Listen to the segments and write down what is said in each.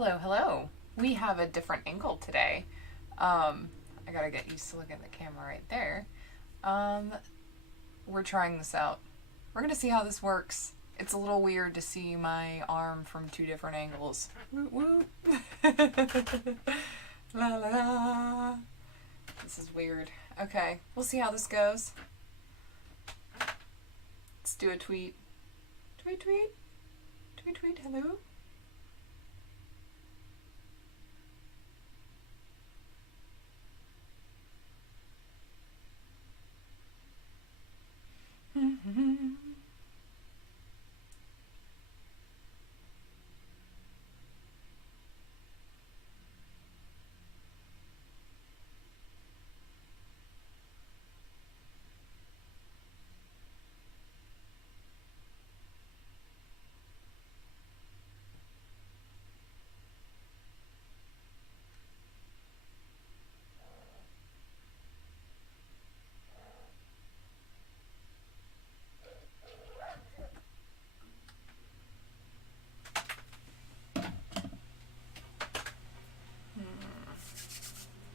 Hello, hello. We have a different angle today. I gotta get used to looking at the camera right there. We're trying this out. We're gonna see how this works. It's a little weird to see my arm from two different angles. Woo woo. La la la. This is weird. Okay, we'll see how this goes. Let's do a tweet. Tweet, tweet. Tweet, tweet, hello.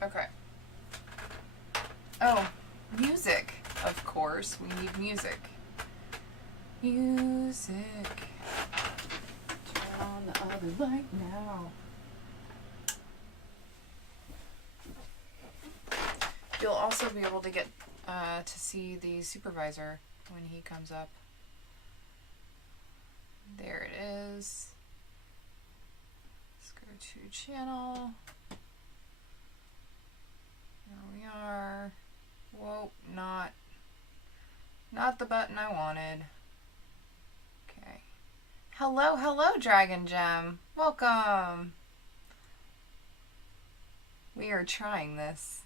Okay. Oh, music. Of course, we need music. Music. Turn on the other light now. You'll also be able to get to see the supervisor when he comes up. There it is. Let's go to channel. There we are. Whoa, not the button I wanted. Okay. Hello, hello, Dragon Gem. Welcome. We are trying this.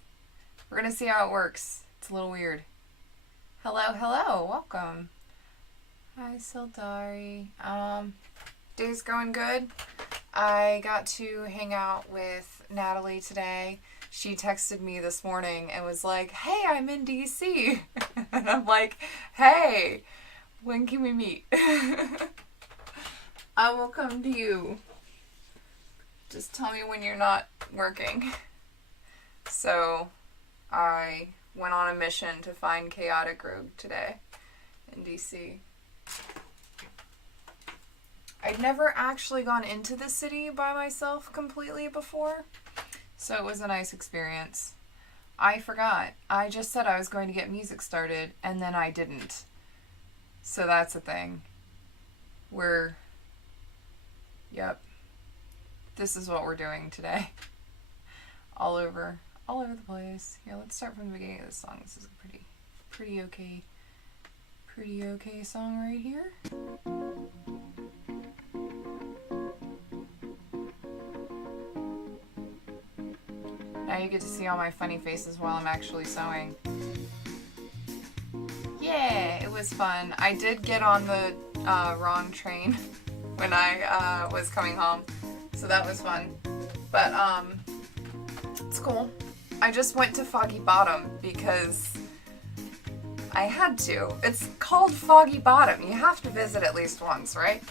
We're gonna see how it works. It's a little weird. Hello, hello, welcome. Hi, Sildari. Day's going good. I got to hang out with Natalie today. She texted me this morning and was like, hey, I'm in DC. And I'm like, hey, when can we meet? I will come to you. Just tell me when you're not working. So I went on a mission to find Chaotic Rogue today in DC. I'd never actually gone into the city by myself completely before. So it was a nice experience. I forgot. I just said I was going to get music started, and then I didn't. So that's a thing. Yep. This is what we're doing today. All over the place. Here, let's start from the beginning of this song. This is a pretty okay song right here. Now you get to see all my funny faces while I'm actually sewing. Yeah, it was fun. I did get on the wrong train when I was coming home, so that was fun. But it's cool. I just went to Foggy Bottom because I had to. It's called Foggy Bottom. You have to visit at least once, right?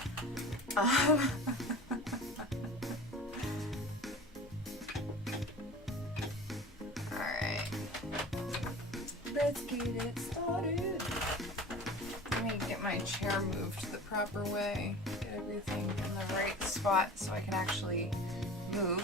Let's get it started. Let me get my chair moved the proper way. Get everything in the right spot so I can actually move.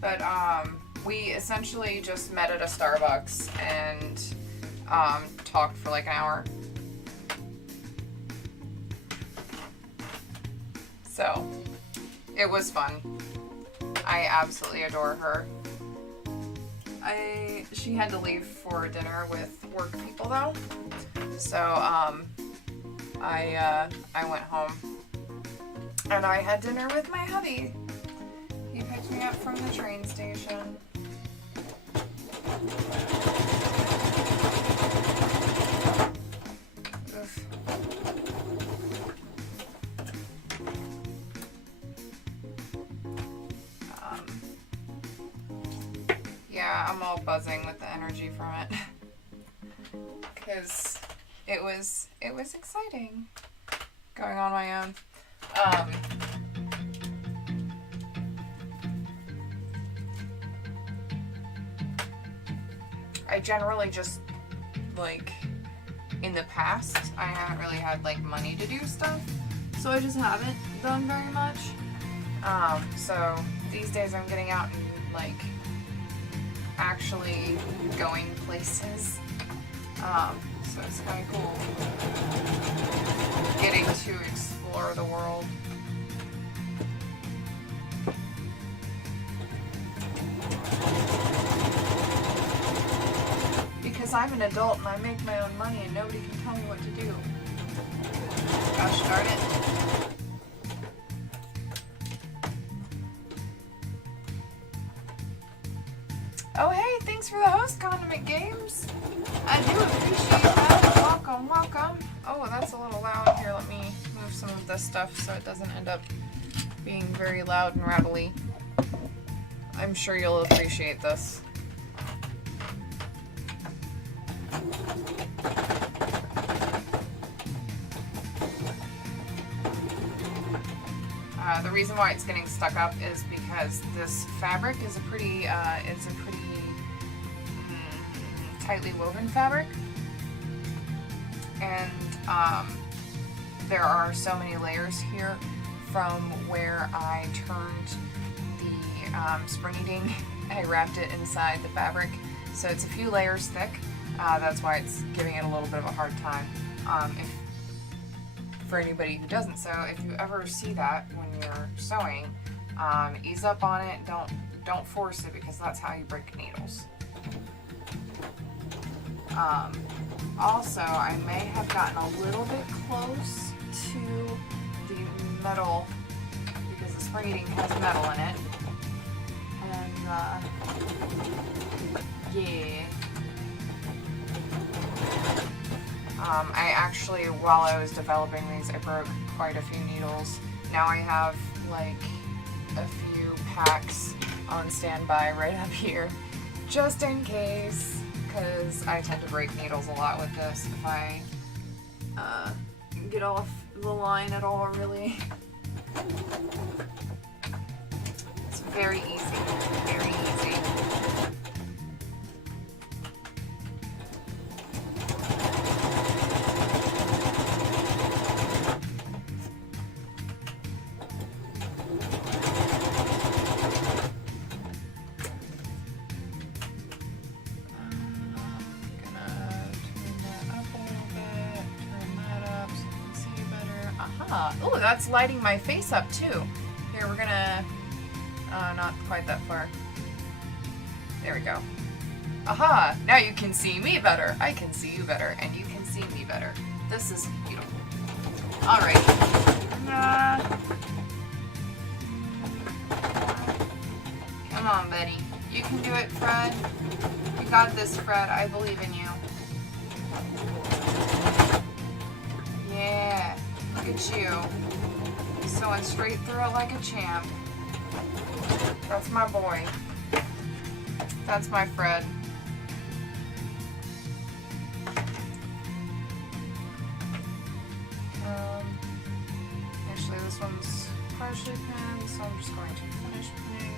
But we essentially just met at a Starbucks and talked for like an hour. So it was fun. I absolutely adore her. She had to leave for dinner with work people though, so I went home and I had dinner with my hubby. He picked me up from the train station. Oof. Yeah, I'm all buzzing with the energy from it. Because it was exciting going on my own. I generally just, like, in the past, I haven't really had, like, money to do stuff, so I just haven't done very much. So these days I'm getting out and, like, actually going places. So it's kind of cool getting to explore the world. Because I'm an adult and I make my own money and nobody can tell me what to do. Gosh darn it. Oh hey, thanks for the host, Condiment Games. I do appreciate that. Welcome, welcome. Oh, that's a little loud. Here, let me move some of this stuff so it doesn't end up being very loud and rattly. I'm sure you'll appreciate this. The reason why it's getting stuck up is because this fabric is a pretty tightly woven fabric, and there are so many layers here from where I turned the spring eating. I wrapped it inside the fabric, so it's a few layers thick. That's why it's giving it a little bit of a hard time. For anybody who doesn't sew, if you ever see that when you're sewing, ease up on it. Don't force it, because that's how you break needles. Also, I may have gotten a little bit close to the metal, because the spring eating has metal in it. And yeah. I actually, while I was developing these, I broke quite a few needles. Now I have like a few packs on standby right up here, just in case, because I tend to break needles a lot with this if I get off the line at all, really. It's very easy, very easy. Oh, that's lighting my face up too. Here, we're gonna, not quite that far. There we go. Aha! Now you can see me better. I can see you better, and you can see me better. This is beautiful. Alright. Come on, Betty. You can do it, Fred. You got this, Fred. I believe in you. Yeah. Look at you. Sewing straight through it like a champ. That's my boy. That's my Fred. Actually, this one's partially pinned, so I'm just going to finish pinning.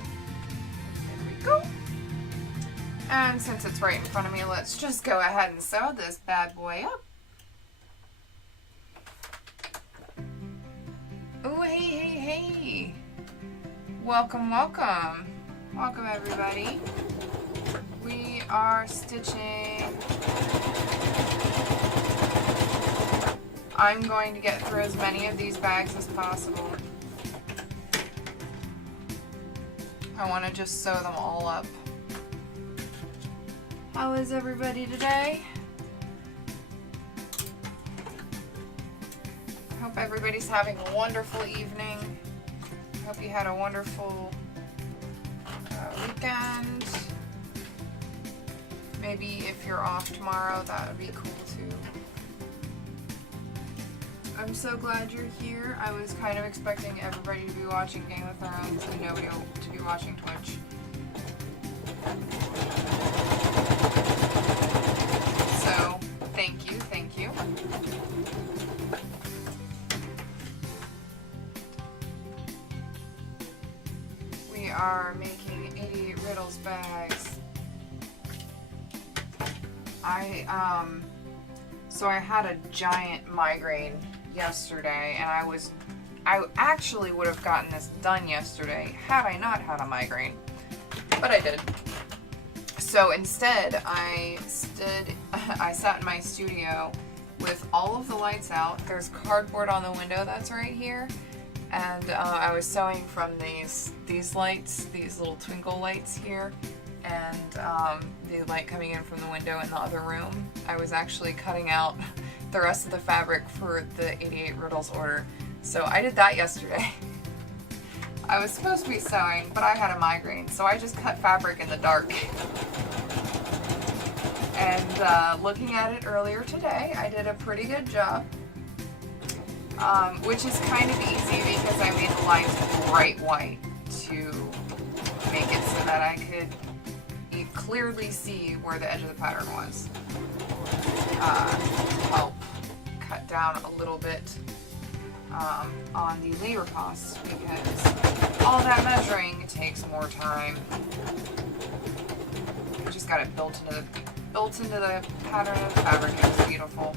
There we go. And since it's right in front of me, let's just go ahead and sew this bad boy up. Oh, hey. Welcome, welcome. Welcome, everybody. We are stitching. I'm going to get through as many of these bags as possible. I want to just sew them all up. How is everybody today? I hope everybody's having a wonderful evening. I hope you had a wonderful weekend. maybe if you're off tomorrow, that would be cool too. I'm so glad you're here. I was kind of expecting everybody to be watching Game of Thrones and nobody to be watching Twitch. So, thank you, thank you. We are making 88 Riddles bags. So I had a giant migraine yesterday, and I actually would have gotten this done yesterday had I not had a migraine, but I did. So instead, I sat in my studio with all of the lights out. There's cardboard on the window that's right here, and I was sewing from these lights, these little twinkle lights here, and the light coming in from the window in the other room. I was actually cutting out the rest of the fabric for the 88 Riddles order. So I did that yesterday. I was supposed to be sewing, but I had a migraine, so I just cut fabric in the dark. And looking at it earlier today, I did a pretty good job. Which is kind of easy because I made the lines bright white to make it so that I could clearly see where the edge of the pattern was. Help cut down a little bit on the labor costs, because all that measuring takes more time. I just got it built into the pattern of the fabric. It was beautiful.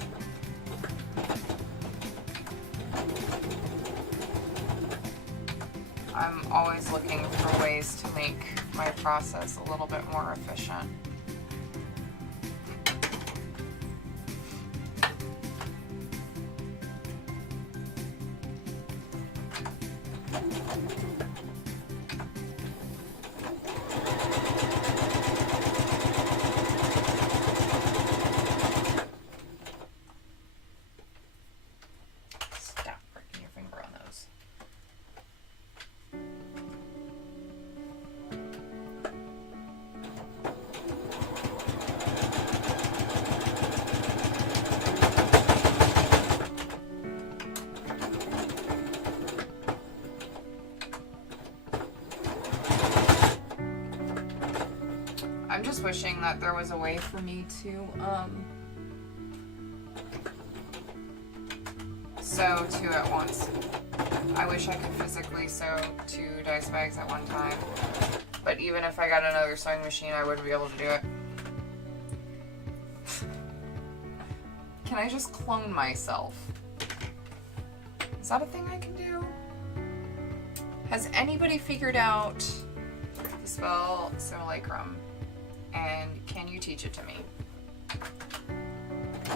I'm always looking for ways to make my process a little bit more efficient. Stop breaking your finger on those. I'm just wishing that there was a way for me to sew two at once. I wish I could physically sew 2 dice bags at one time, but even if I got another sewing machine, I wouldn't be able to do it. Can I just clone myself? Is that a thing I can do? Has anybody figured out the spell simulacrum? And can you teach it to me?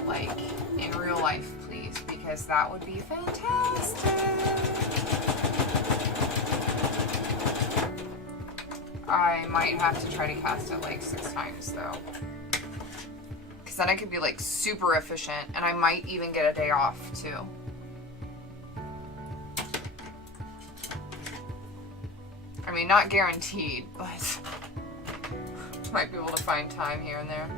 Like, in real life, please, because that would be fantastic. I might have to try to cast it like 6 times, though. Because then I could be, like, super efficient, and I might even get a day off, too. I mean, not guaranteed, but might be able to find time here and there.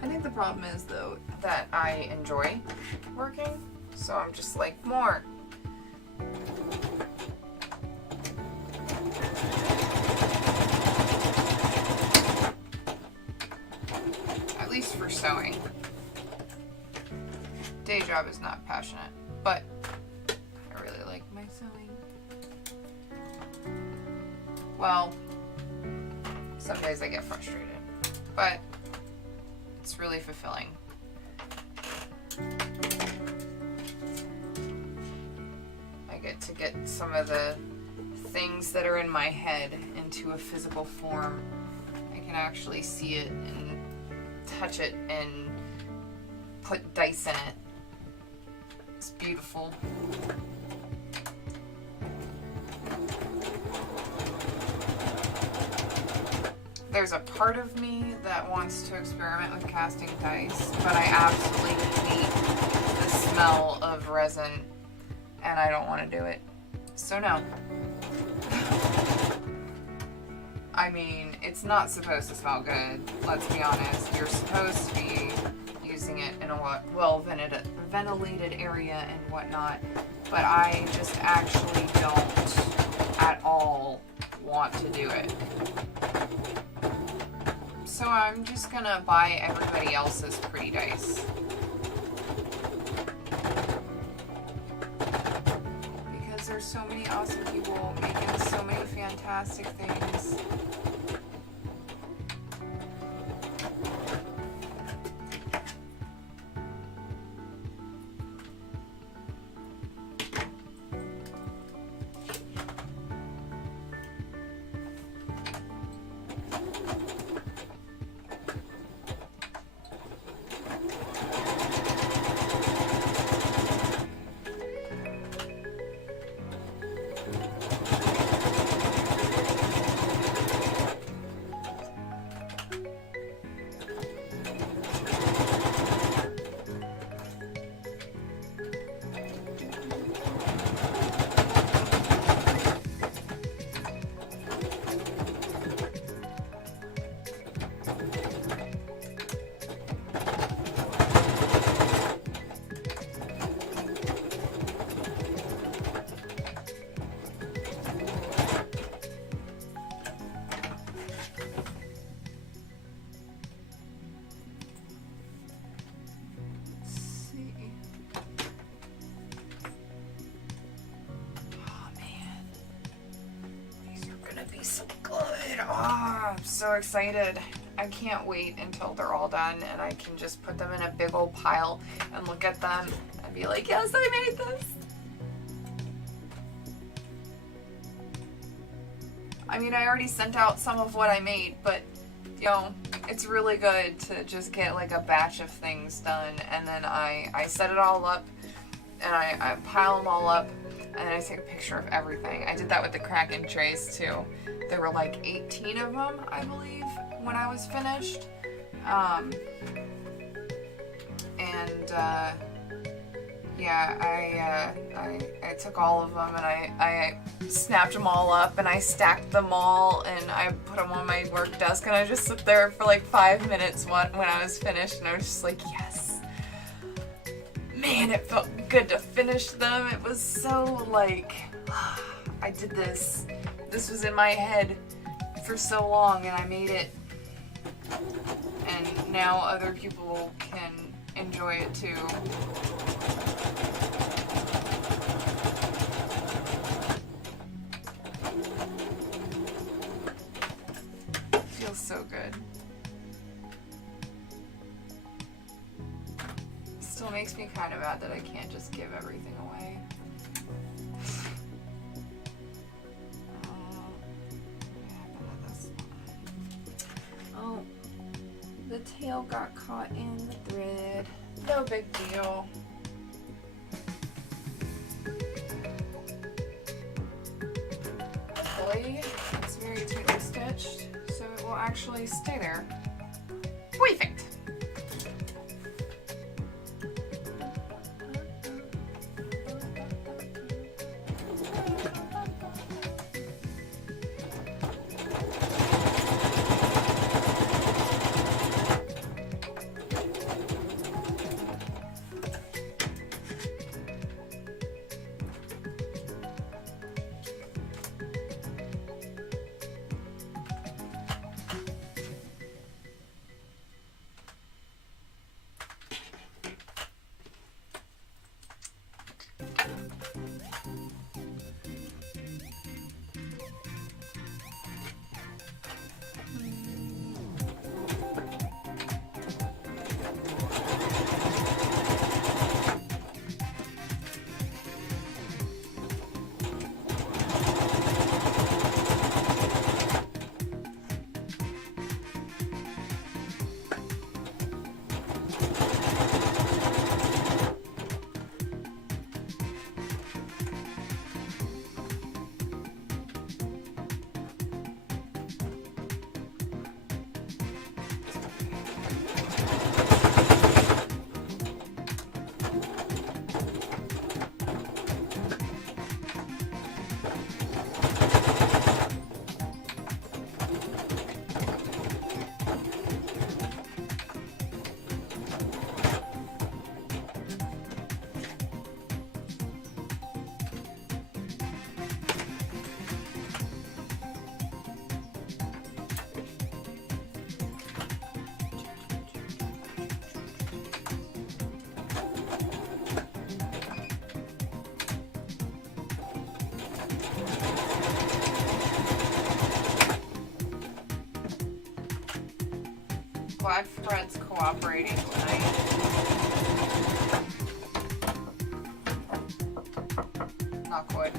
I think the problem is, though, that I enjoy working, so I'm just like, more. At least for sewing. Day job is not passionate, but I really like my sewing. Well, some days I get frustrated, but it's really fulfilling. I get to get some of the things that are in my head into a physical form. I can actually see it and touch it and put dice in it. It's beautiful. There's a part of me that wants to experiment with casting dice, but I absolutely hate the smell of resin and I don't want to do it. So no. I mean, it's not supposed to smell good, let's be honest. You're supposed to be using it in a well-ventilated area and whatnot, but I just actually don't at all want to do it. So I'm just gonna buy everybody else's pretty dice. Because there's so many awesome people making so many fantastic things. So excited. I can't wait until they're all done and I can just put them in a big old pile and look at them and be like, yes, I made this. I mean, I already sent out some of what I made, but you know, it's really good to just get like a batch of things done, and then I set it all up and I pile them all up and then I take a picture of everything. I did that with the Kraken trays too. There were like 18 of them, I believe, when I was finished. Yeah, I took all of them and I snapped them all up and I stacked them all and I put them on my work desk and I just sit there for like 5 minutes when I was finished, and I was just like, yes. Man, it felt good to finish them. It was so like, I did this. This was in my head for so long and I made it, and now other people can enjoy it too. Feels so good. Still makes me kind of mad that I can't just give everything away. Oh, the tail got caught in the thread. No big deal. Luckily, it's very tightly stitched, so it will actually stay there. Perfect. Fred's cooperating tonight. Knock wood.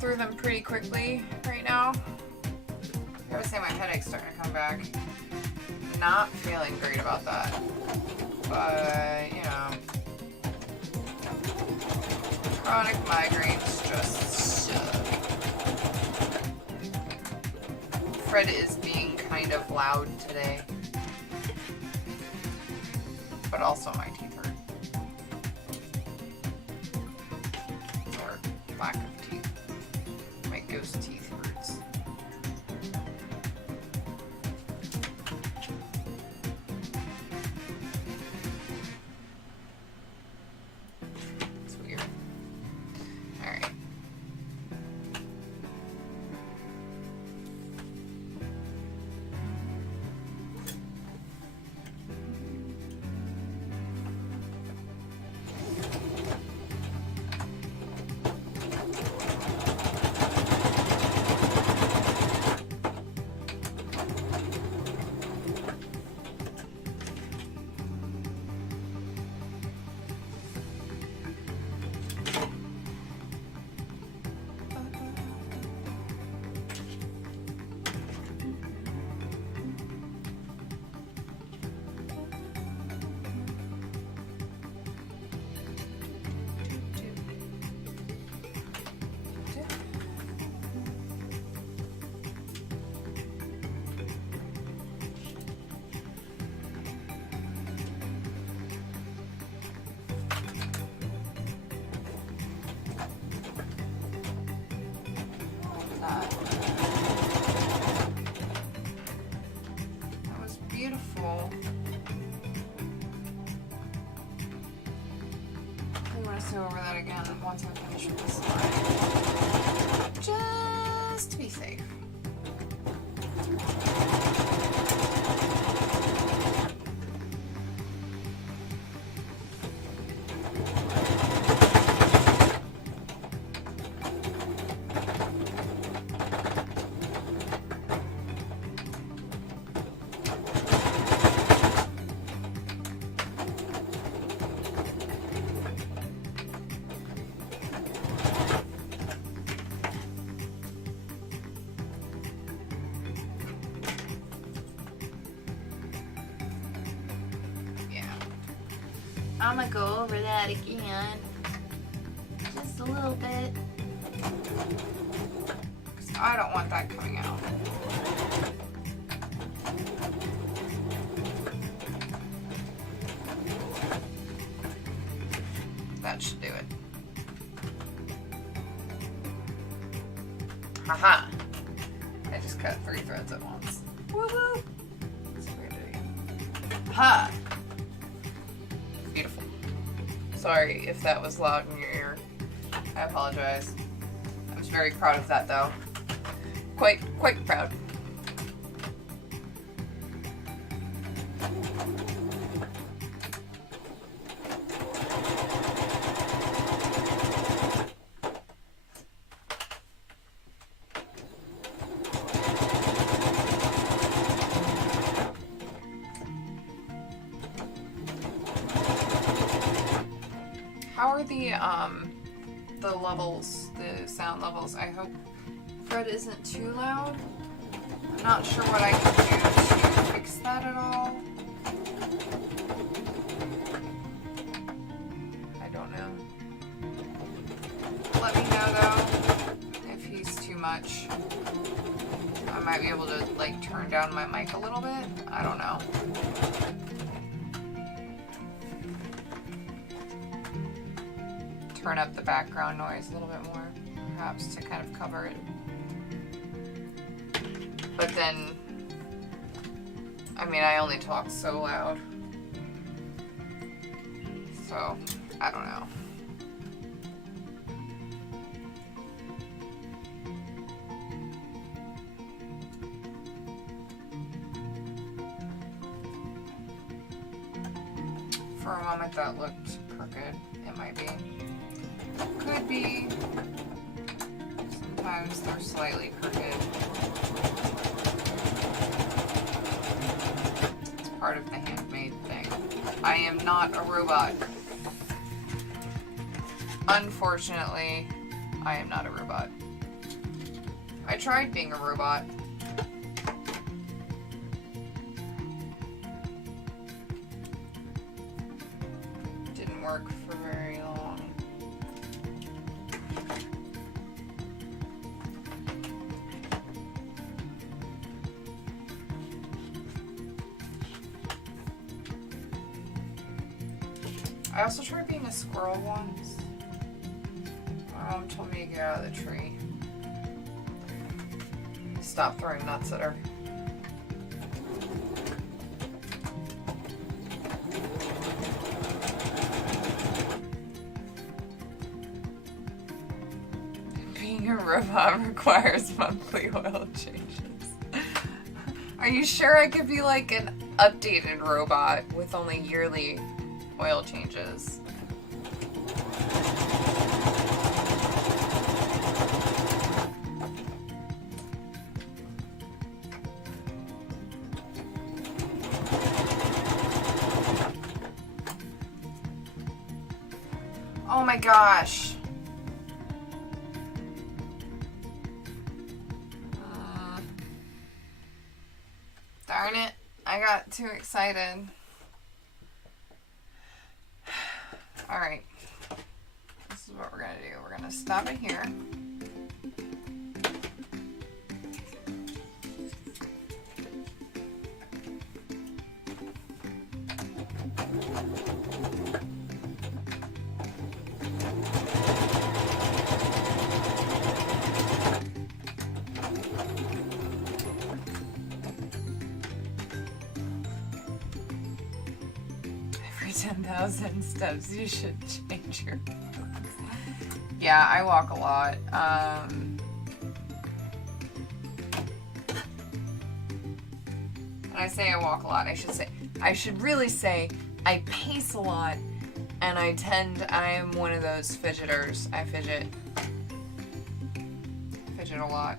Through them pretty quickly right now. I gotta say my headache's starting to come back. Not feeling great about that. But, you know. Chronic migraines just suck. Fred is being kind of loud today. But also my teeth hurt. Or lack of teeth. My ghost teeth hurts. It's weird. Alright. That was beautiful. I want to sew over that again once I finish with this slide. Just to be safe. I'm gonna go over that again. Just a little bit. 'Cause I don't want that coming out. That should do it. Haha! I just cut 3 threads at once. Woohoo! That's a weird idea. Ha! Beautiful. Sorry if that was loud in your ear. I apologize. I was very proud of that though. Quite proud. How are the levels, the sound levels? I hope Fred isn't too loud. I'm not sure what I can do to fix that at all. I don't know. Let me know though if he's too much. I might be able to like turn down my mic a little bit. I don't know. turn up the background noise a little bit more, perhaps, to kind of cover it. But then, I mean, I only talk so loud. So, I don't know. For a moment that looked crooked. It might be. Could be. Sometimes they're slightly crooked. It's part of the handmade thing. I am not a robot. Unfortunately, I am not a robot. I tried being a robot. Didn't work for very long. I also tried being a squirrel once. My mom told me to get out of the tree. Stop throwing nuts at her. Being a robot requires monthly oil changes. Are you sure I could be like an updated robot with only yearly oil changes? Oh my gosh. Darn it. I got too excited. Alright. This is what we're going to do. We're going to stop it here. Every 10,000 steps you should change your clothes. Yeah, I walk a lot. When I say I walk a lot, I should really say I pace a lot, and I am one of those fidgeters. I fidget a lot.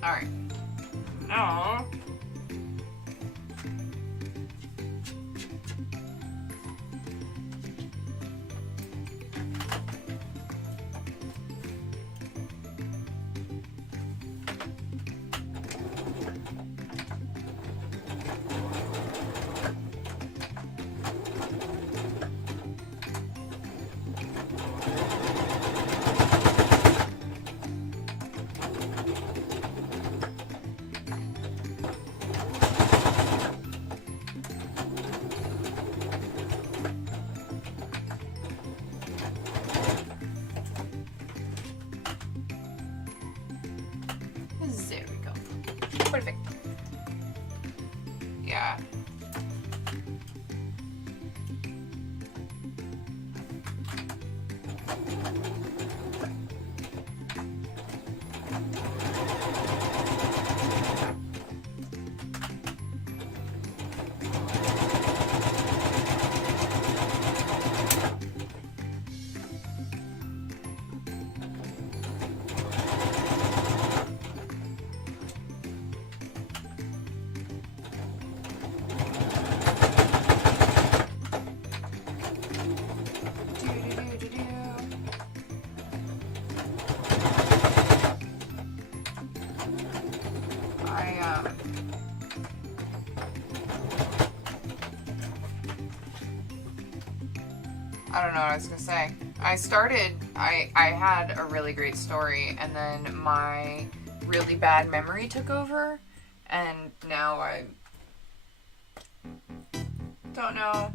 Alright. Now, there we go. Perfect. Yeah. know what I was gonna say. I had a really great story, and then my really bad memory took over, and now I don't know.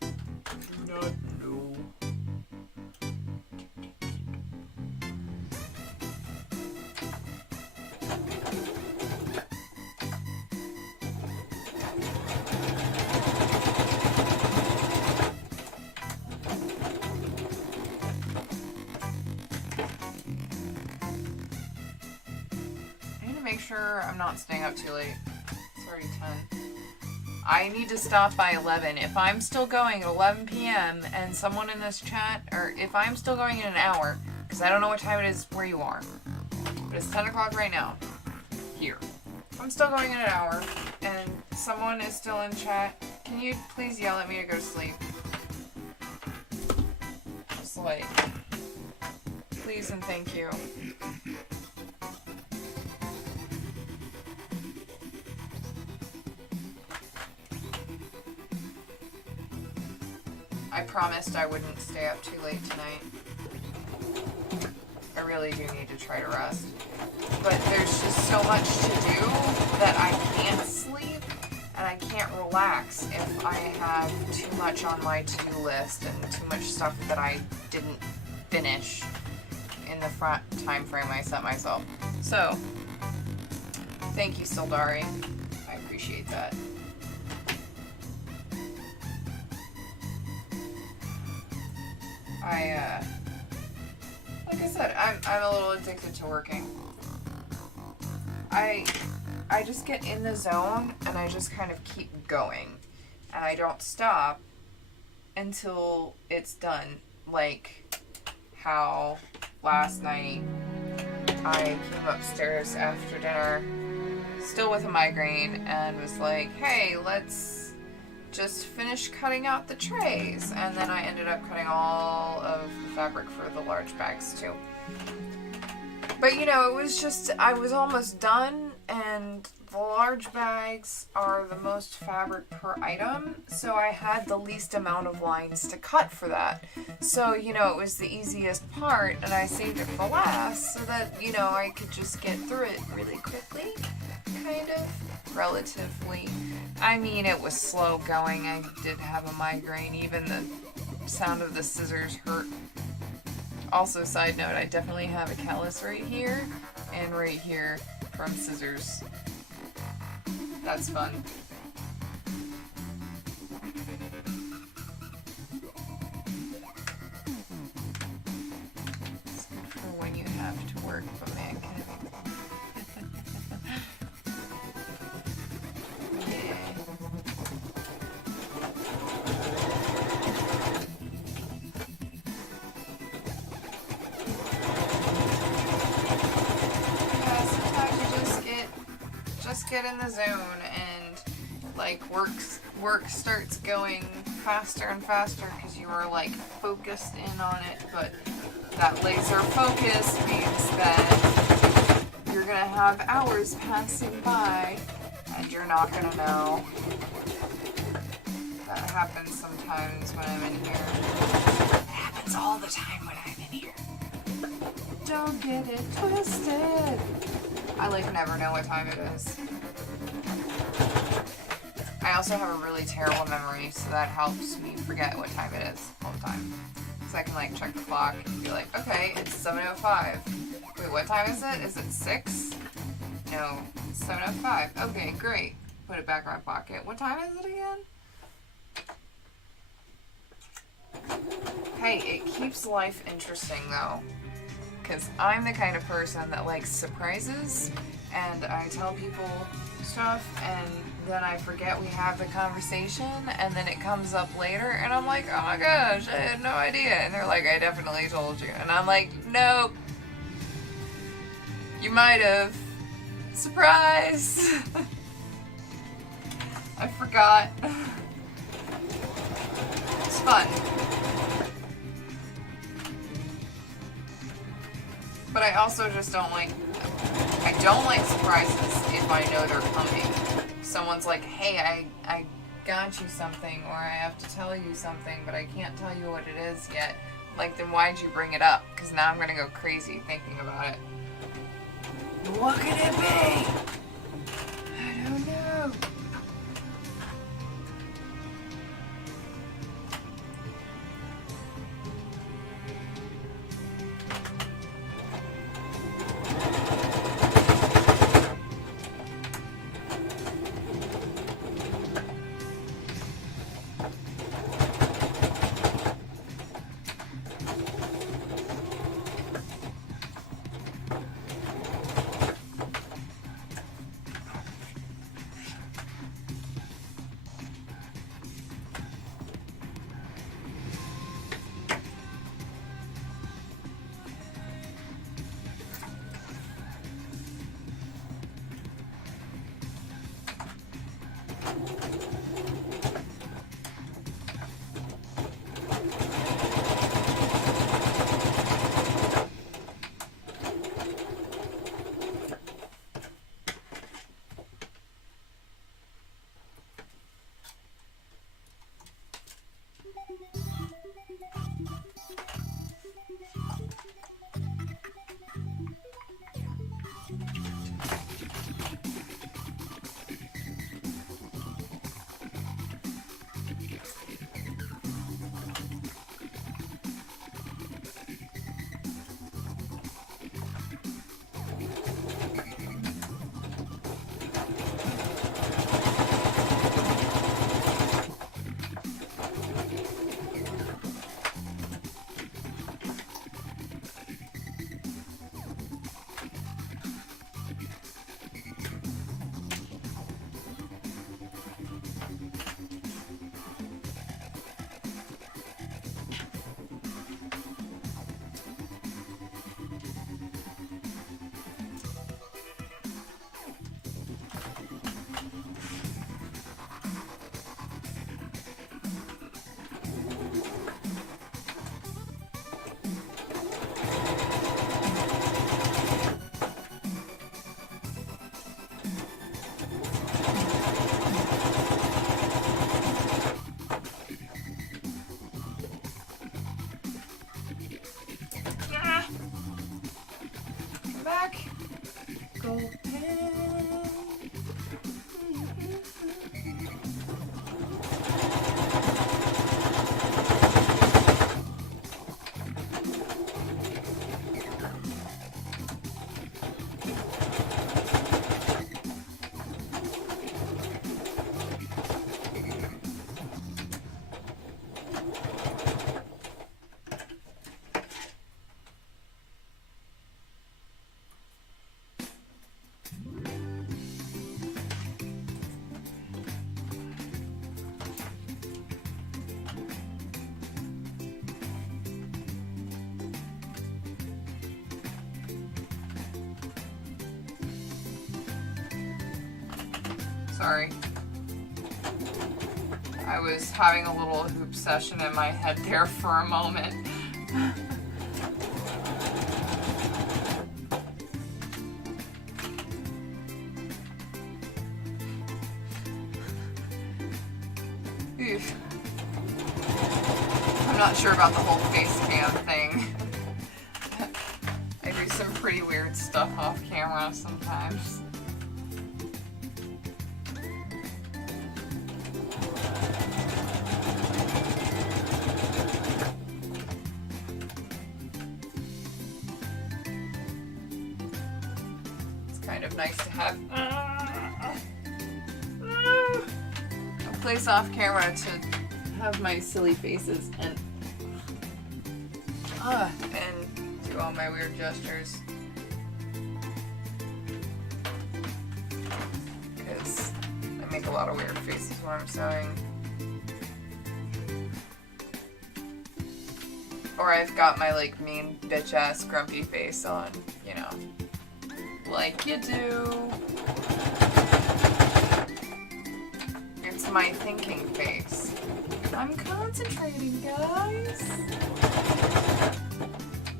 Do not know. Make sure I'm not staying up too late. It's already 10. I need to stop by 11. If I'm still going at 11 p.m. and someone in this chat, or if I'm still going in an hour, because I don't know what time it is where you are, but it's 10 o'clock right now, here. If I'm still going in an hour, and someone is still in chat, can you please yell at me to go to sleep? Just like, please and thank you. I promised I wouldn't stay up too late tonight. I really do need to try to rest. But there's just so much to do that I can't sleep and I can't relax if I have too much on my to-do list and too much stuff that I didn't finish in the front time frame I set myself. So, thank you, Sildari. I appreciate that. Like I said, I'm a little addicted to working. I just get in the zone and I just kind of keep going. And I don't stop until it's done. Like how last night I came upstairs after dinner, still with a migraine, and was like, hey, let's just finish cutting out the trays, and then I ended up cutting all of the fabric for the large bags too. But you know, it was just, I was almost done, and the large bags are the most fabric per item, so I had the least amount of lines to cut for that. So, you know, it was the easiest part, and I saved it for last so that, you know, I could just get through it really quickly, kind of. Relatively. I mean, it was slow going. I did have a migraine. Even the sound of the scissors hurt. Also, side note, I definitely have a callus right here and right here from scissors. That's fun. It's good for when you have to work, but man, can it be fun. Get in the zone and like work starts going faster and faster because you are like focused in on it, but that laser focus means that you're gonna have hours passing by and you're not gonna know. That happens sometimes when I'm in here. It happens all the time when I'm in here. Don't get it twisted. I like never know what time it is. I also have a really terrible memory, so that helps me forget what time it is all the time. So I can like check the clock and be like, okay, it's 7:05. Wait, what time is it? Is it 6? No, it's 7:05. Okay, great. Put it back in my pocket. What time is it again? Hey, it keeps life interesting though. Because I'm the kind of person that likes surprises, and I tell people stuff, and then I forget we have the conversation, and then it comes up later, and I'm like, oh my gosh, I had no idea. And they're like, I definitely told you. And I'm like, nope. You might have. Surprise! I forgot. It's fun. But I also just don't like surprises if I know they're coming. Someone's like, hey, I got you something or I have to tell you something, but I can't tell you what it is yet, like, then why'd you bring it up? Because now I'm going to go crazy thinking about it. What could it be? I don't know. Back. Gold pen. Sorry. I was having a little hoop session in my head there for a moment. Oof. I'm not sure about the whole face cam thing. I do some pretty weird stuff off camera sometimes. Kind of nice to have a place off camera to have my silly faces and do all my weird gestures, because I make a lot of weird faces when I'm sewing, or I've got my like mean bitch ass grumpy face on, you know. Like you do. It's my thinking face. I'm concentrating, guys.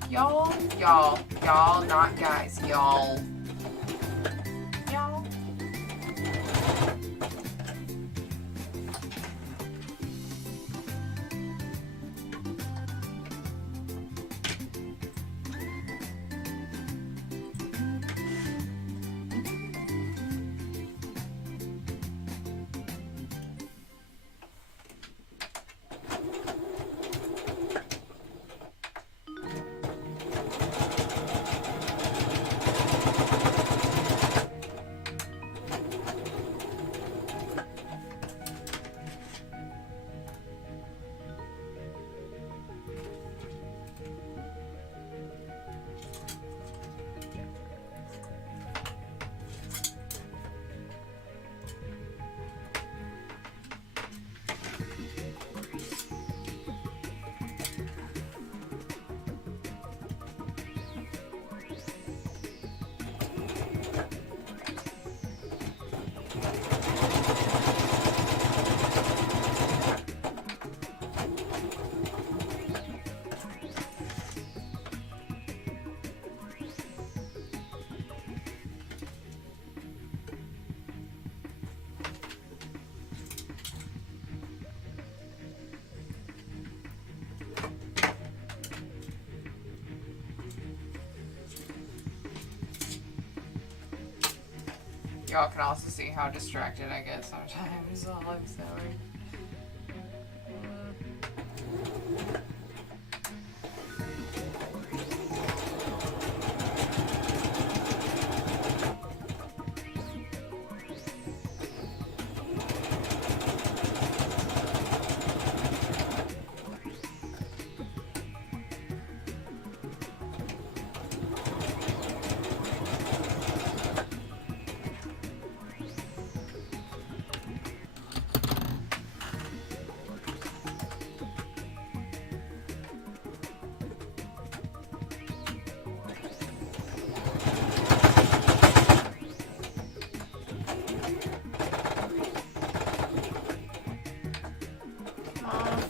Y'all, not guys, y'all. Y'all. y'all can also see how distracted I get sometimes while I'm sewing.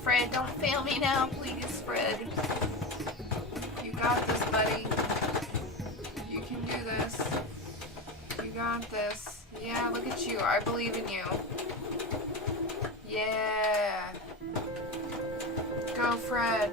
Fred, don't fail me now, please, Fred. You got this, buddy. You can do this. You got this. Yeah, look at you. I believe in you. Yeah. Go, Fred.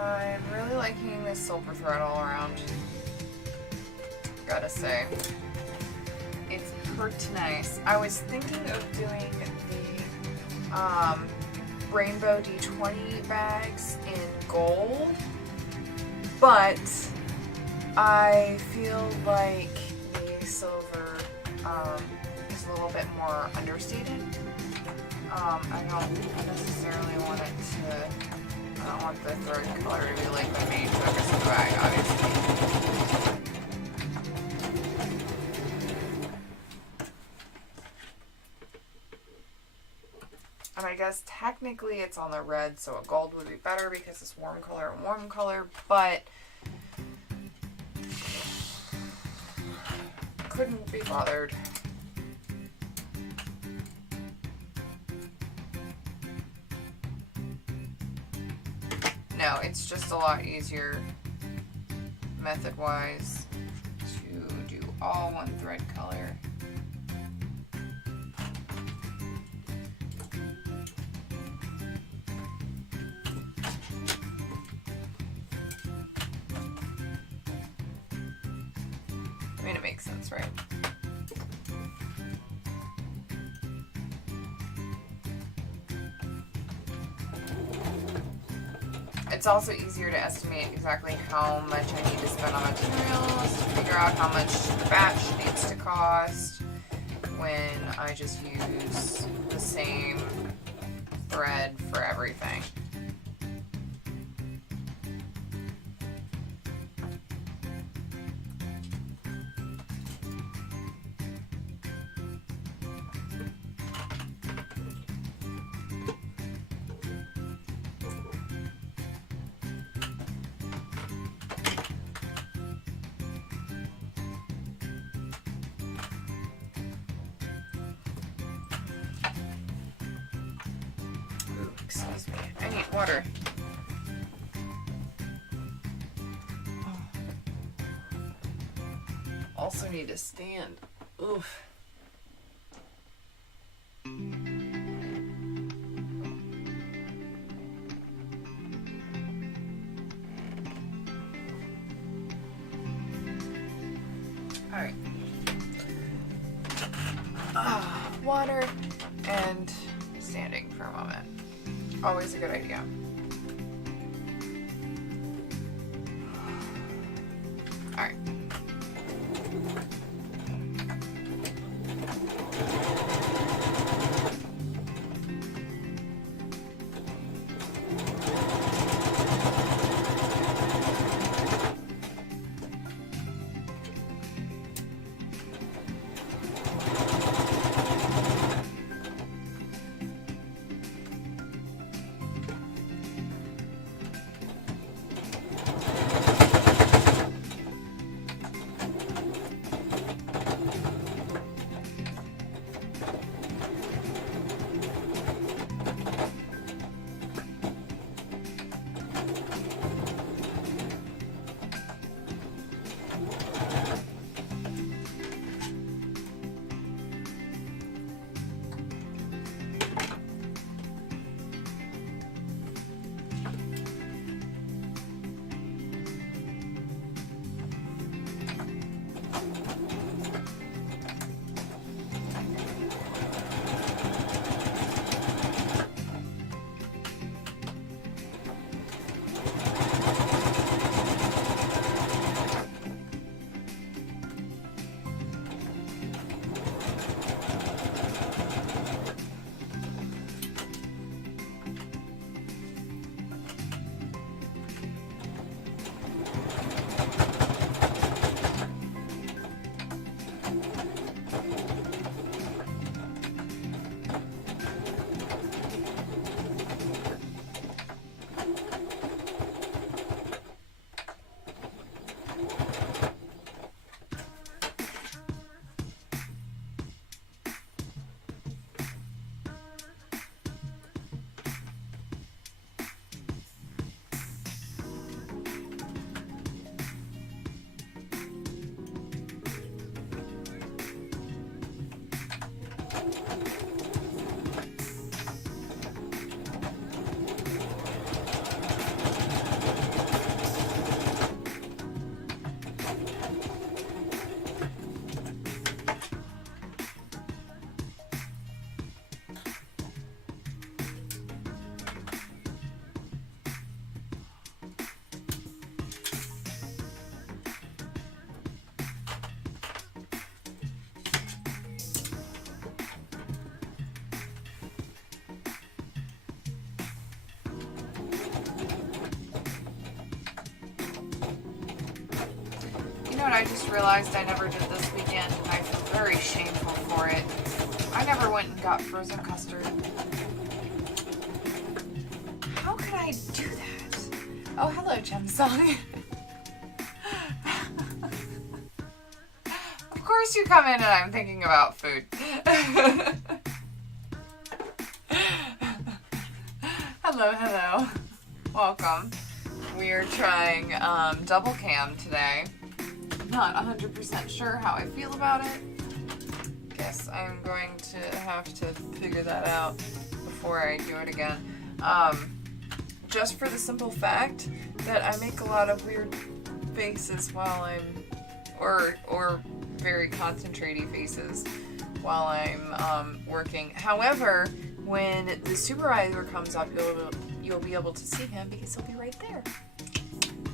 I'm really liking this silver thread all around. Gotta say. It's pretty nice. I was thinking of doing the rainbow D20 bags in gold, but I feel like the silver is a little bit more understated. I don't necessarily want it to, I don't want the thread color to be like the main focus of the bag, obviously. And I guess technically it's on the red, so a gold would be better because it's warm color, but couldn't be bothered. No, it's just a lot easier method-wise to do all one thread color. I mean, it makes sense, right? It's also easier to estimate exactly how much I need to spend on materials, to figure out how much the batch needs to cost when I just use the same thread for everything. Excuse me, I need water. Also need to stand. Oof. water and standing for a moment. Always a good idea. All right. You know what I just realized I never did this weekend, and I feel very shameful for it. I never went and got frozen custard. How could I do that? Oh, hello, Gem Song. Of course you come in and I'm thinking about food. Hello, hello. Welcome. We're trying double cam today. Not 100% sure how I feel about it. Guess I'm going to have to figure that out before I do it again. Just for the simple fact that I make a lot of weird faces while I'm, or very concentrated faces while I'm working. However, when the supervisor comes up, you'll be able to see him because he'll be right there.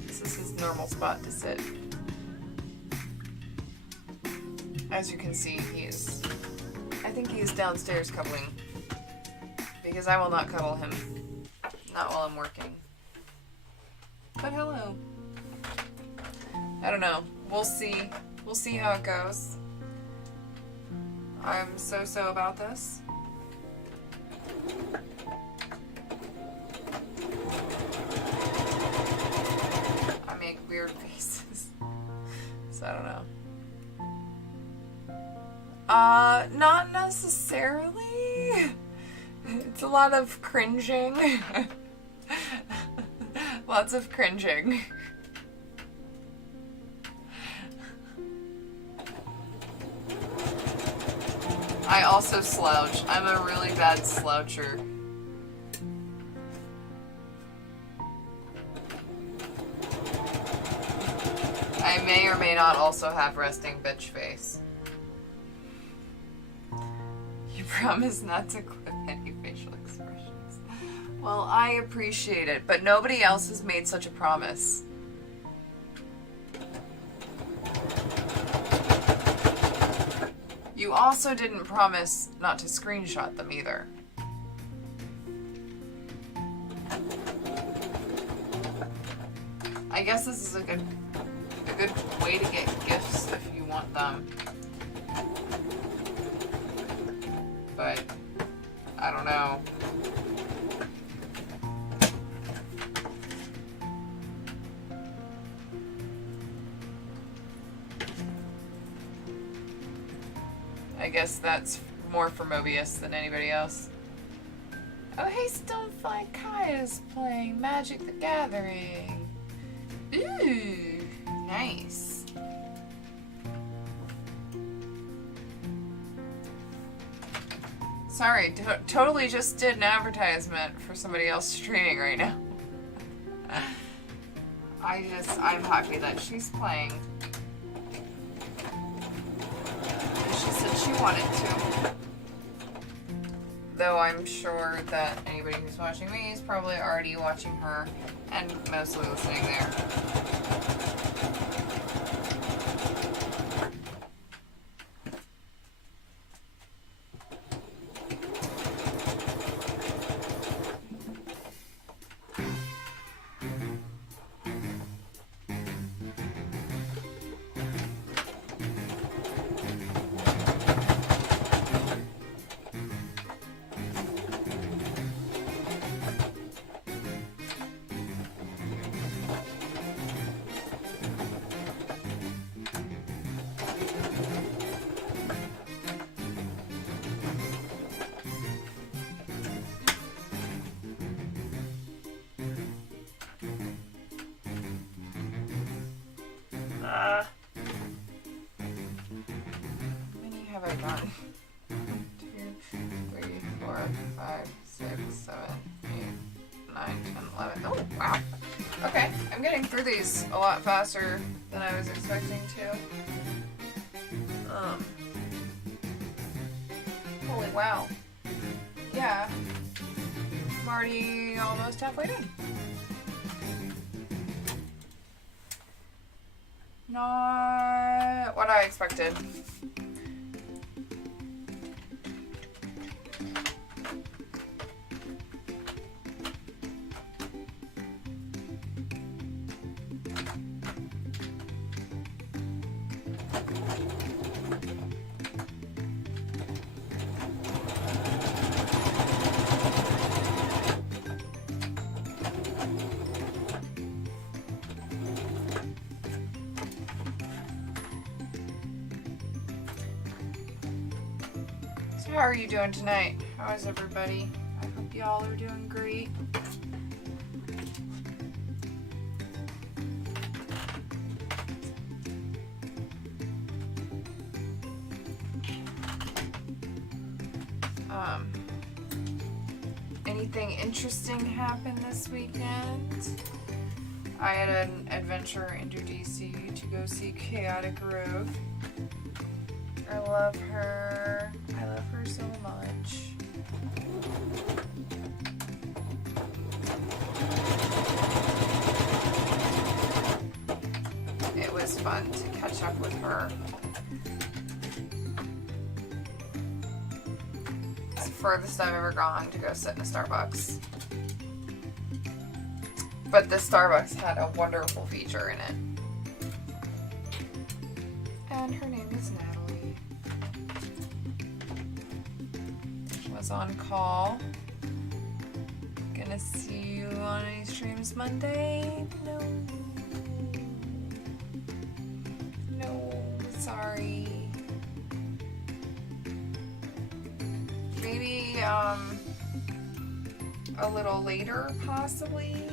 This is his normal spot to sit. As you can see, I think he's downstairs cuddling, because I will not cuddle him, not while I'm working. But hello. I don't know. We'll see how it goes. I'm so about this. I make weird faces, so I don't know. Not necessarily. It's a lot of cringing. Lots of cringing. I also slouch. I'm a really bad sloucher. I may or may not also have resting bitch face. You promise not to clip any facial expressions. Well, I appreciate it, but nobody else has made such a promise. You also didn't promise not to screenshot them either. I guess this is a good way to get gifts if you want them. But I don't know. I guess that's more for Mobius than anybody else. Oh, hey, Stonefly Kai is playing Magic the Gathering. Ooh, nice. Sorry, totally just did an advertisement for somebody else streaming right now. I'm happy that she's playing. She said she wanted to. Though I'm sure that anybody who's watching me is probably already watching her and mostly listening there. How many have I done? 1, 2, 3, 4, 5, 6, 7, 8, 9, 10, 11. Oh, wow. Okay, I'm getting through these a lot faster than I was expecting to. Holy wow. Yeah. I'm already almost halfway done. Not what I expected. How are you doing tonight? How is everybody? I hope y'all are doing great. Anything interesting happened this weekend? I had an adventure into DC to go see Chaotic Rogue. I love her. I love her so much. It was fun to catch up with her. It's the furthest I've ever gone to go sit in a Starbucks. But the Starbucks had a wonderful feature in it. And her name is Natalie. She was on call. Gonna see you on any streams Monday? No. No, sorry. Maybe, a little later, possibly?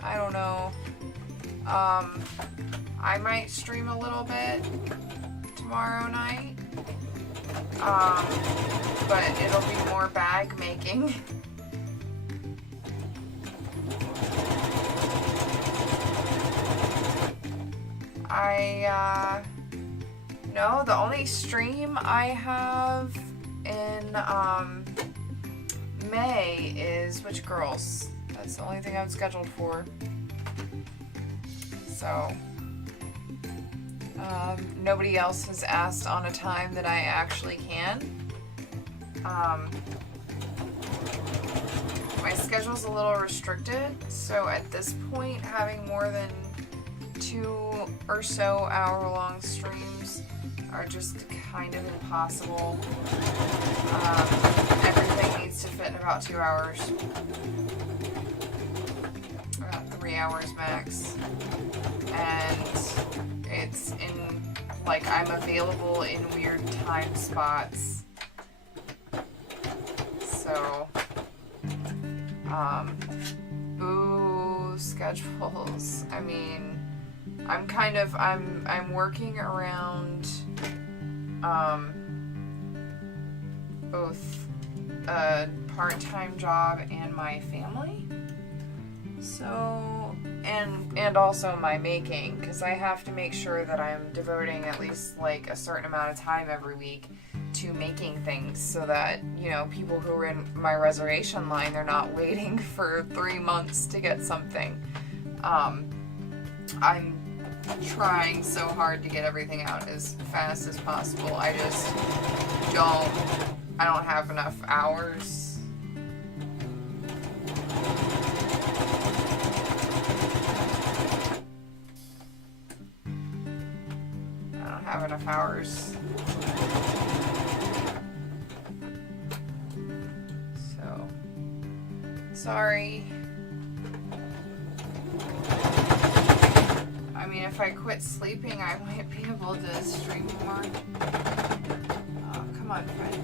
I don't know. I might stream a little bit tomorrow night. But it'll be more bag making. No, the only stream I have in then, May is Witch Girls. That's the only thing I'm scheduled for. So, nobody else has asked on a time that I actually can. My schedule's a little restricted, so at this point, having more than 2 or so hour-long streams are just kind of impossible. Everything needs to fit in about 2 hours. About 3 hours max. And it's in, like, I'm available in weird time spots. So, boo schedules. I mean, I'm working around, both a part-time job and my family. So, and also my making, because I have to make sure that I'm devoting at least like a certain amount of time every week to making things, so that, you know, people who are in my reservation line, they're not waiting for 3 months to get something. I'm trying so hard to get everything out as fast as possible. I don't have enough hours. I don't have enough hours. So, sorry. I mean, if I quit sleeping, I might be able to stream more. Oh, come on, Fred.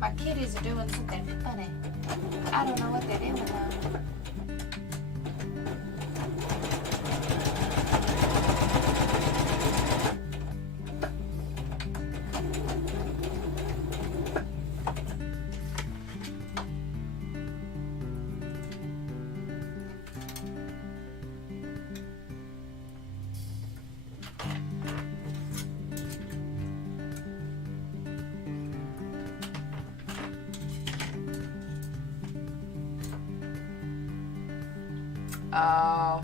My kitties are doing something funny. I don't know what they're doing though. Oh,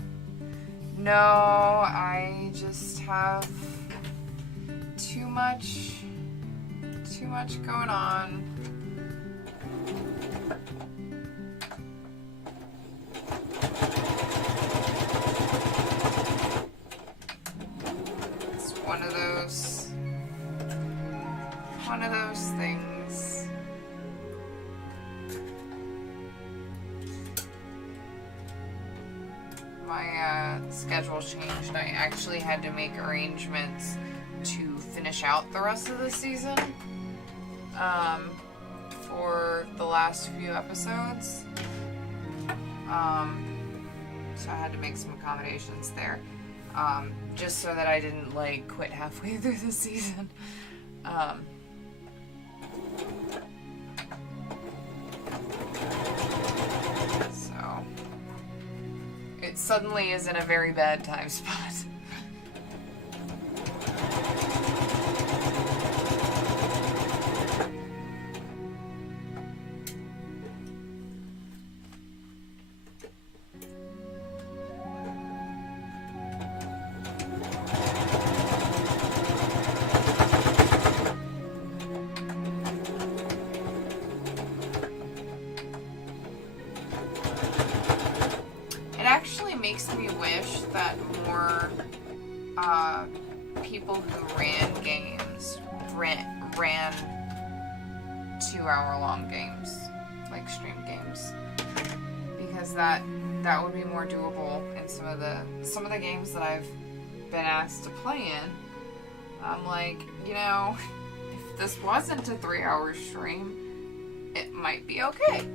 no, I just have too much going on. It's one of those things. My schedule changed. I actually had to make arrangements to finish out the rest of the season for the last few episodes. So I had to make some accommodations there, just so that I didn't like quit halfway through the season. So it suddenly is in a very bad time spot. Makes me wish that more people who ran games ran 2-hour-long games, like stream games, because that would be more doable in some of the games that I've been asked to play in. I'm like, you know, if this wasn't a 3-hour stream, it might be okay.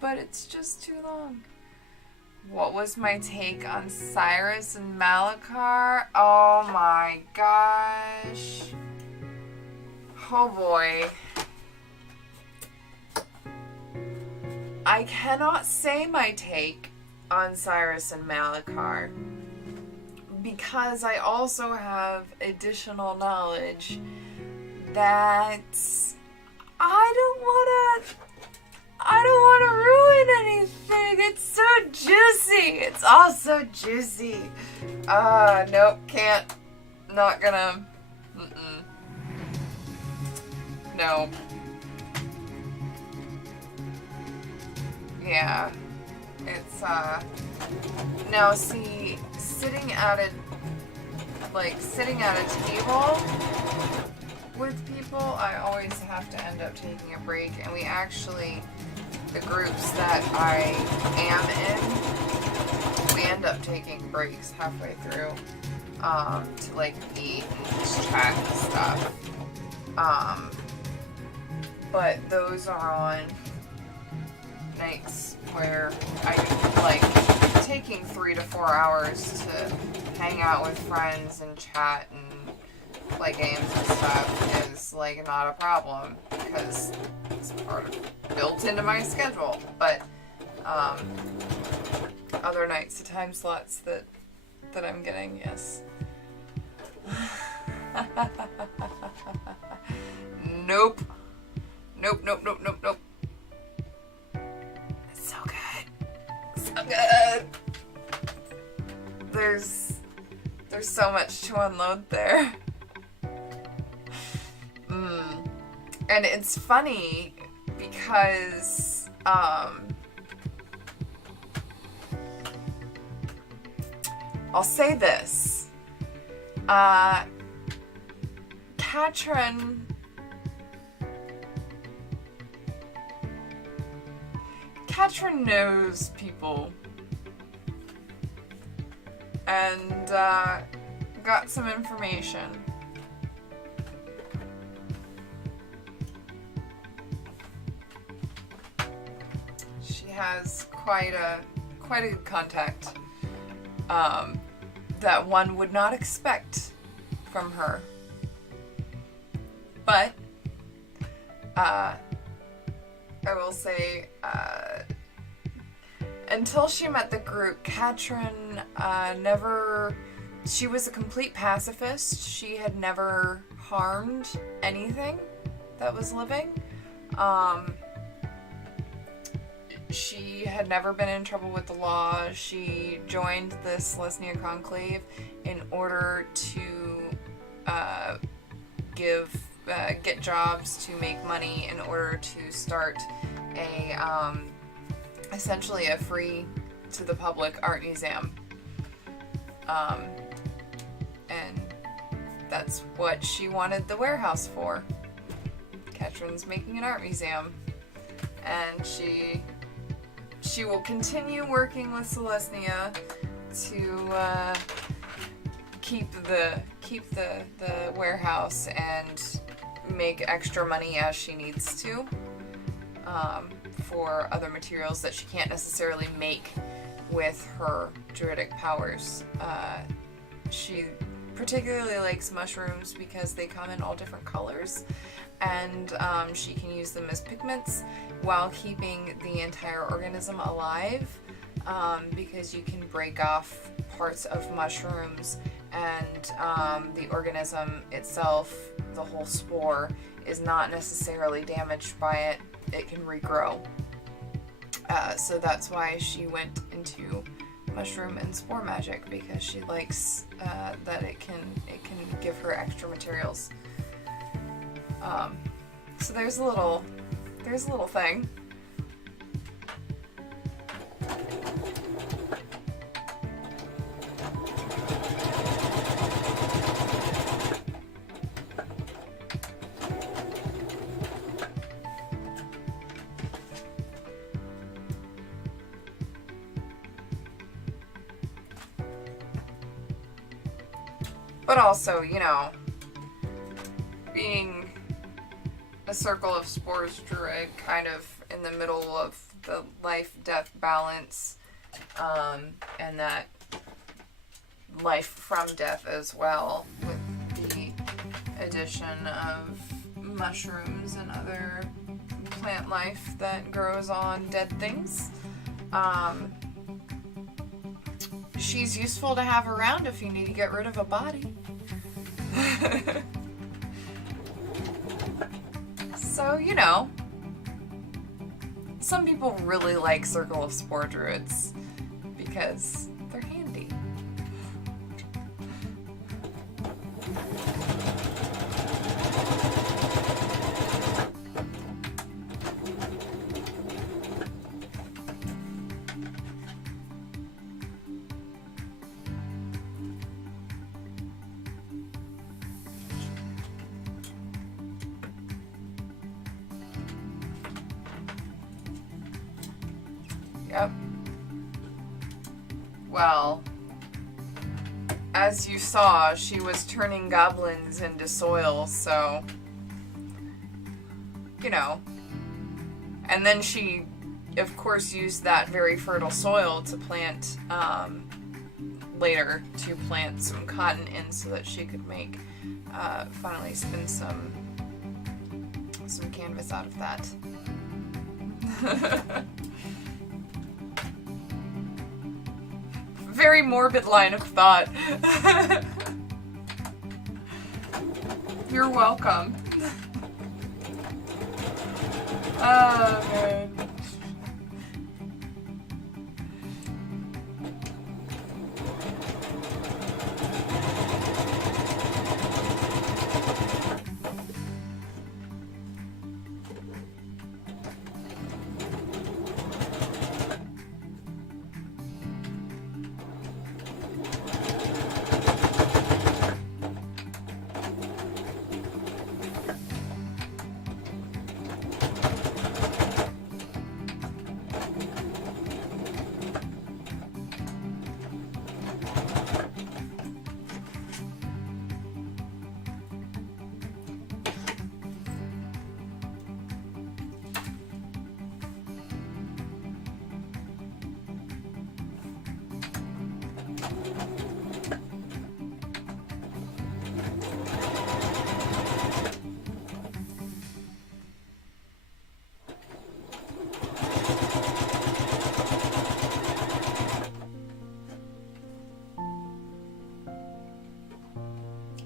But it's just too long. What was my take on Cyrus and Malachar? Oh my gosh. Oh boy. I cannot say my take on Cyrus and Malachar because I also have additional knowledge that I don't want to ruin anything. It's so juicy. It's all so juicy. Nope, can't. Not gonna. No. Yeah. It's, now see, sitting at a table with people, I always have to end up taking a break, and we actually, the groups that I am in, we end up taking breaks halfway through, to like eat and just chat and stuff. But those are on nights where I like taking 3 to 4 hours to hang out with friends and chat and play games and stuff is like not a problem because it's part of built into my schedule. But other nights, the time slots that I'm getting, yes. Nope. Nope. It's so good. So good. There's so much to unload there. And it's funny because I'll say this. Katrin knows people and got some information. She has quite a good contact that one would not expect from her. But I will say, until she met the group, Katrin she was a complete pacifist. She had never harmed anything that was living. She had never been in trouble with the law. She joined the Selesnya Conclave in order to get jobs to make money in order to start essentially a free to the public art museum. And that's what she wanted the warehouse for. Katrin's making an art museum, and she will continue working with Selesnya to keep the warehouse and make extra money as she needs to for other materials that she can't necessarily make with her druidic powers. She particularly likes mushrooms because they come in all different colors, and she can use them as pigments while keeping the entire organism alive, because you can break off parts of mushrooms and the organism itself, the whole spore, is not necessarily damaged by it. It can regrow. So that's why she went into mushroom and spore magic, because she likes that it can give her extra materials. So there's a little thing. But also, a Circle of Spores druid, kind of in the middle of the life-death balance, and that life from death as well, with the addition of mushrooms and other plant life that grows on dead things. She's useful to have around if you need to get rid of a body. So, you know, some people really like Circle of Spore druids because they're handy. Yep. Well, as you saw, she was turning goblins into soil, so, you know. And then she, of course, used that very fertile soil to plant, later, to plant some cotton in so that she could make, finally spin some canvas out of that. Very morbid line of thought. You're welcome. Oh, man.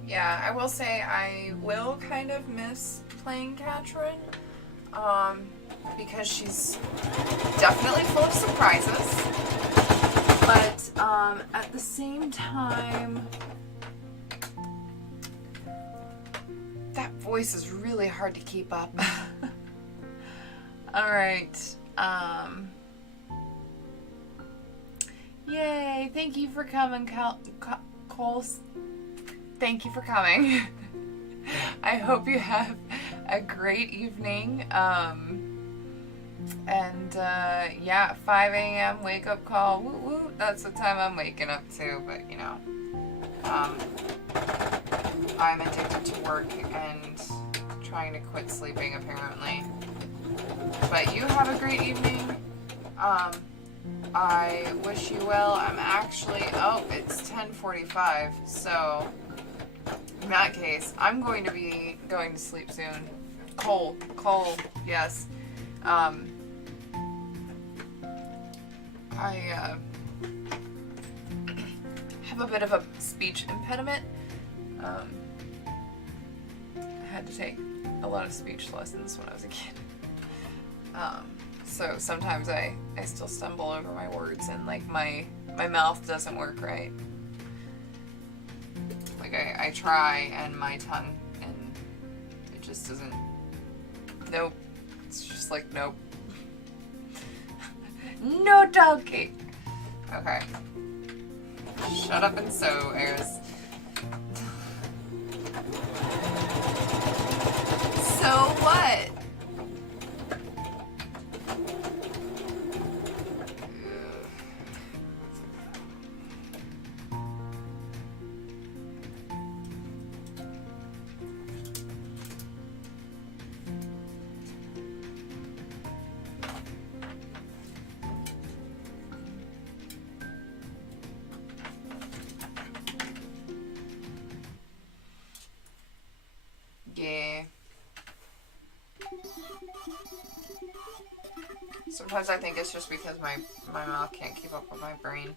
Yeah, I will say I will kind of miss playing Katrin, because she's definitely full of surprises, but at the same time, that voice is really hard to keep up. Alright, yay, thank you for coming, Cole. Thank you for coming. I hope you have a great evening. Yeah, 5 a.m. wake up call. Woo woo. That's the time I'm waking up to, but you know, I'm addicted to work and trying to quit sleeping apparently. But you have a great evening. I wish you well. I'm actually, it's 10:45, so in that case, I'm going to be going to sleep soon. Cole, yes. I have a bit of a speech impediment. I had to take a lot of speech lessons when I was a kid. So sometimes I still stumble over my words and like my mouth doesn't work right. Like I try and my tongue, and it just doesn't, nope. It's just like, nope. No talking. Okay. Shut up and sew, Eris. So what? Sometimes I think it's just because my mouth can't keep up with my brain.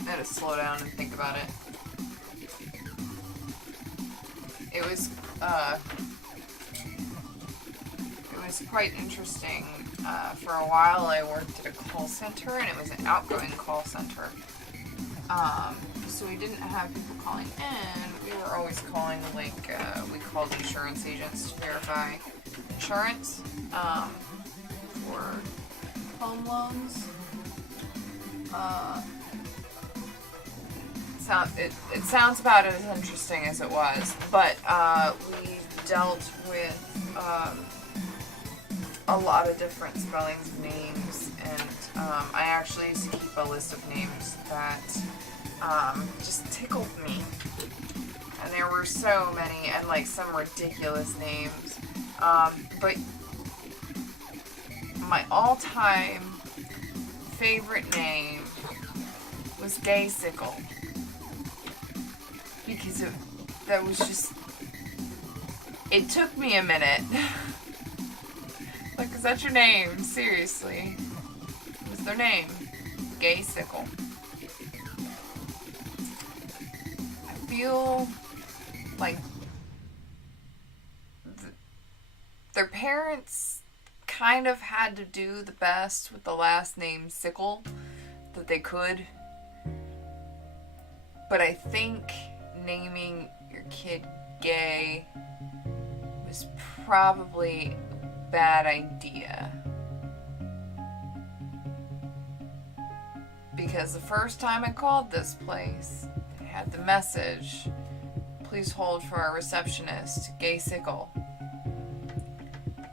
I had to slow down and think about it. It was quite interesting. For a while I worked at a call center, and it was an outgoing call center. So we didn't have people calling in. We were always calling, like, we called insurance agents to verify insurance for home loans. It sounds about as interesting as it was, but we dealt with a lot of different spellings of names, and I actually used to keep a list of names that just tickled me, and there were so many, and like some ridiculous names, but my all-time favorite name was Gaysicle, because that was just, it took me a minute. Like, is that your name? Seriously. What's their name? Gaysicle. I feel like their parents kind of had to do the best with the last name Sickle that they could. But I think naming your kid Gay was probably a bad idea. Because the first time I called this place, they had the message, "Please hold for our receptionist, Gaysicle."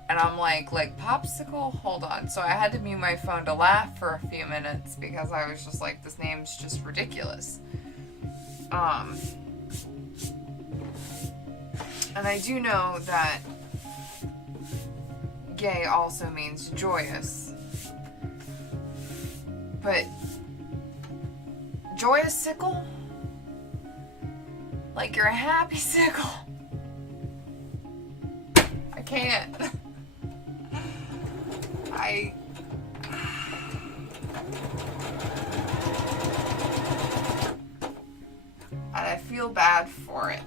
And I'm like popsicle? Hold on. So I had to mute my phone to laugh for a few minutes because I was just like, this name's just ridiculous. And I do know that gay also means joyous. But joyous sickle? Like you're a happy sickle. I can't. And I feel bad for it.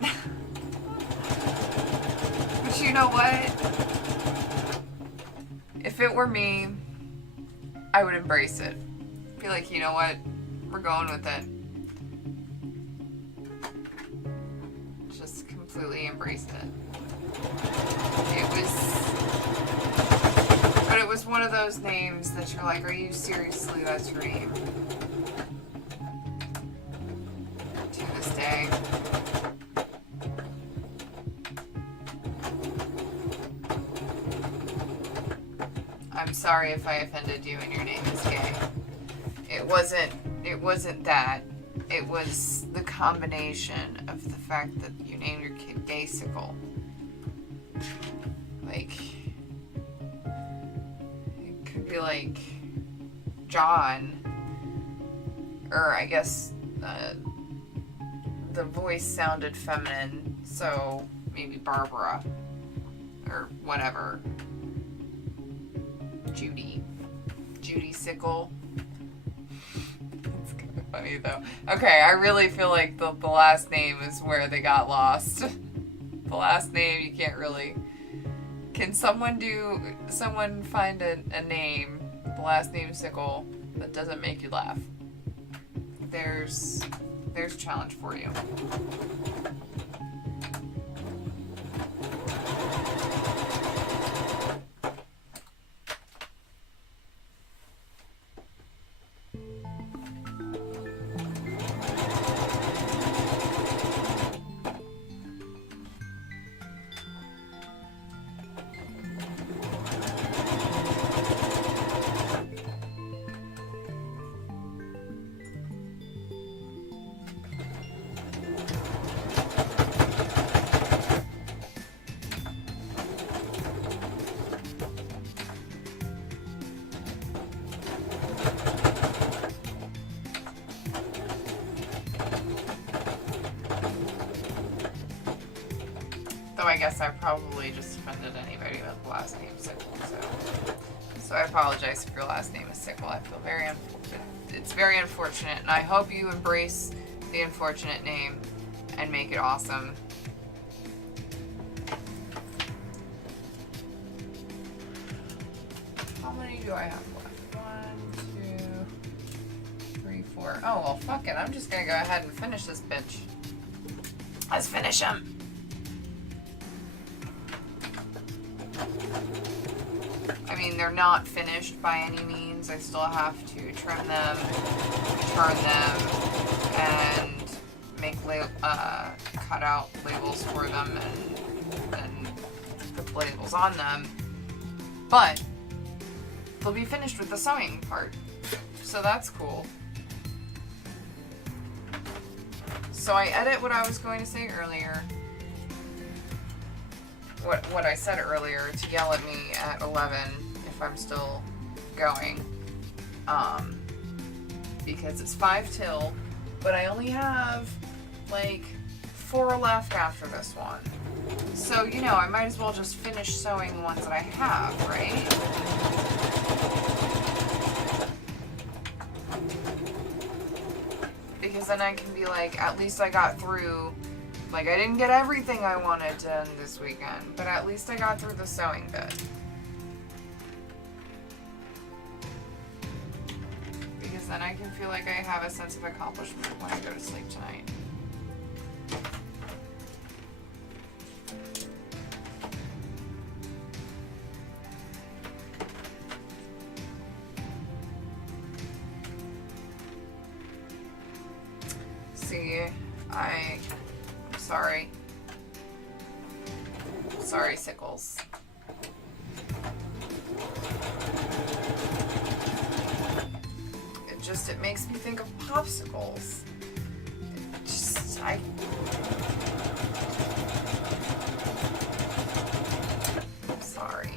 But you know what? If it were me, I would embrace it. Be like, you know what? We're going with it. Just completely embraced it. But it was one of those names that you're like, are you seriously, that's your name? To this day. I'm sorry if I offended you and your name is gay. It wasn't that. It was the combination of the fact that you named your kid Gaysicle. Like, it could be like John, or I guess the voice sounded feminine, so maybe Barbara, or whatever. Judy Sickle. It's kind of funny though. Okay, I really feel like the last name is where they got lost. The last name, you can't really... Can someone find a name, the last name Sickle, that doesn't make you laugh? There's a challenge for you. Though I guess I probably just offended anybody with the last name Sickle, so I apologize if your last name is Sickle. I feel it's very unfortunate, and I hope you embrace the unfortunate name and make it awesome. How many do I have left? 1, 2, 3, 4. Oh, well, fuck it. I'm just gonna go ahead and finish this bitch. Let's finish him. I mean, they're not finished by any means. I still have to trim them, turn them, and make cut out labels for them and put the labels on them. But they'll be finished with the sewing part, so that's cool. So I edit what I was going to say earlier. What I said earlier to yell at me at 11 if I'm still going, because it's 5 till, but I only have like 4 left after this one. So, you know, I might as well just finish sewing the ones that I have, right? Because then I can be like, at least I got through. Like, I didn't get everything I wanted done this weekend, but at least I got through the sewing bit. Because then I can feel like I have a sense of accomplishment when I go to sleep tonight. See, Sorry, Sickles. It makes me think of popsicles. I'm sorry.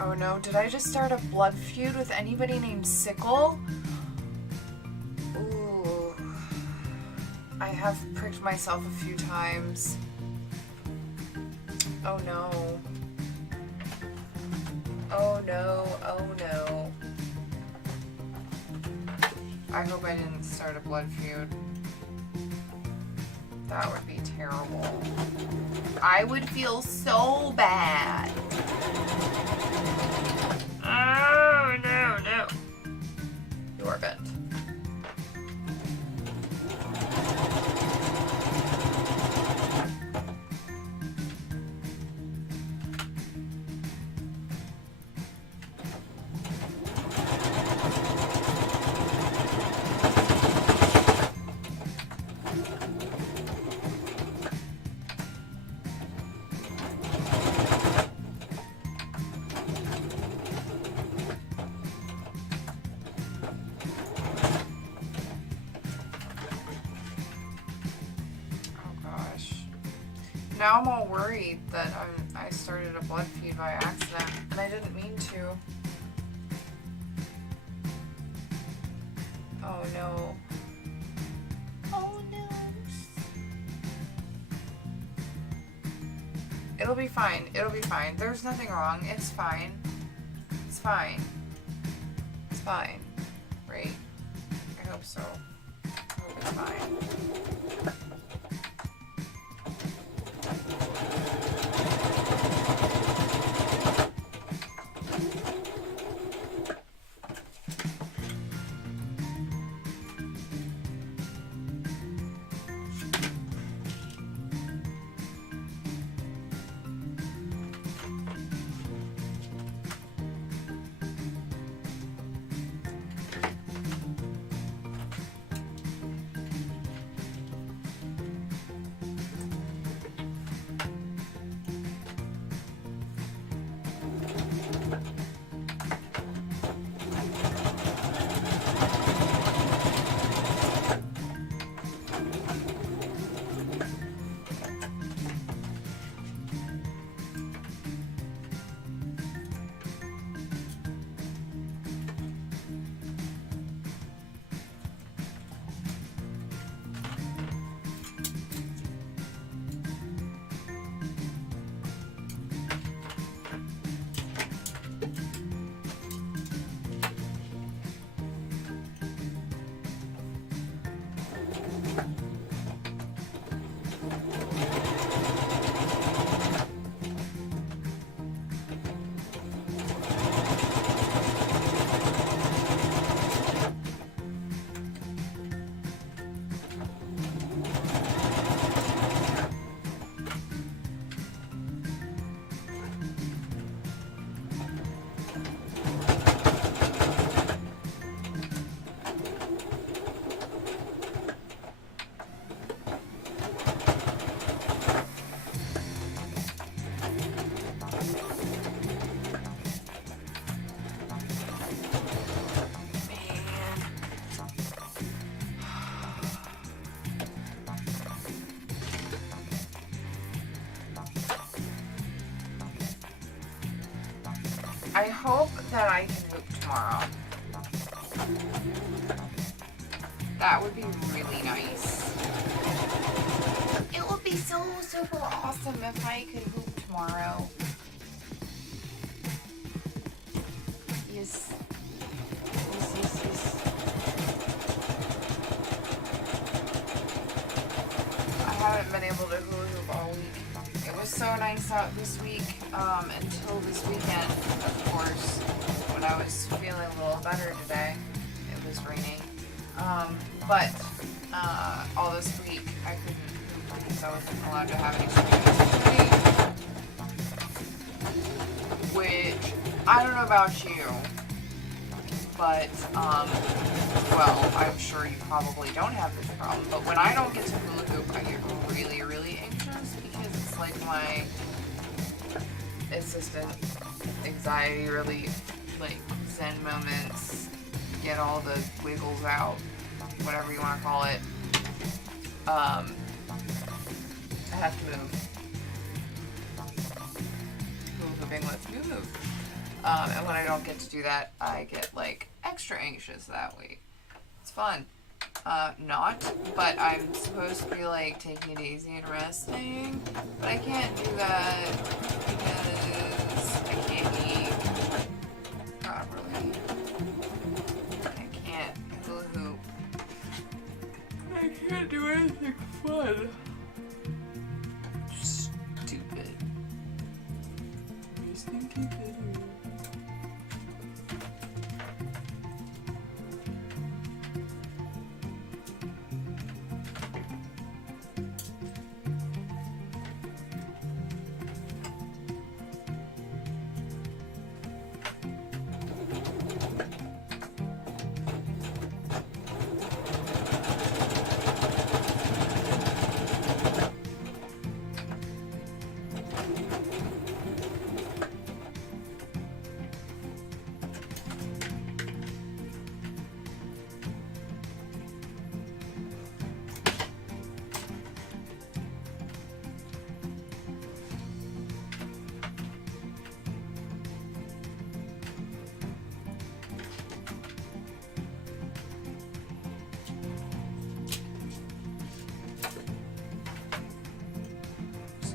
Oh no, did I just start a blood feud with anybody named Sickle? Ooh. I have pricked myself a few times. Oh no. Oh no, oh no. I hope I didn't start a blood feud. That would be terrible. I would feel so bad. Oh, no, no. You are bent. Now I'm all worried that I started a blood feud by accident, and I didn't mean to. Oh no. Oh no. It'll be fine. It'll be fine. There's nothing wrong. It's fine. It's fine. It's fine. Right? I hope so. I hope it's fine. I hope that I can hoop tomorrow. That would be really nice. It would be so super awesome if I could hoop tomorrow. Yes. Yes. I haven't been able to hula hoop all week. It was so nice out this week, until this weekend, of course, when I was feeling a little better today. It was raining. But all this week I couldn't because I wasn't allowed to have any activity. Which, I don't know about you, but, well, I'm sure you probably don't have this problem, but when I don't get to hula hoop, I get really, really anxious because it's like it's just an anxiety relief, like zen moments, get all the wiggles out, whatever you want to call it. I have to move. Hula hooping lets me move. And when I don't get to do that, I get like extra anxious that week. It's fun. Not, but I'm supposed to be like taking it easy and resting, but I can't do that because I can't eat properly. I can't hula hoop. I can't do anything fun. Stupid. You stinky pig.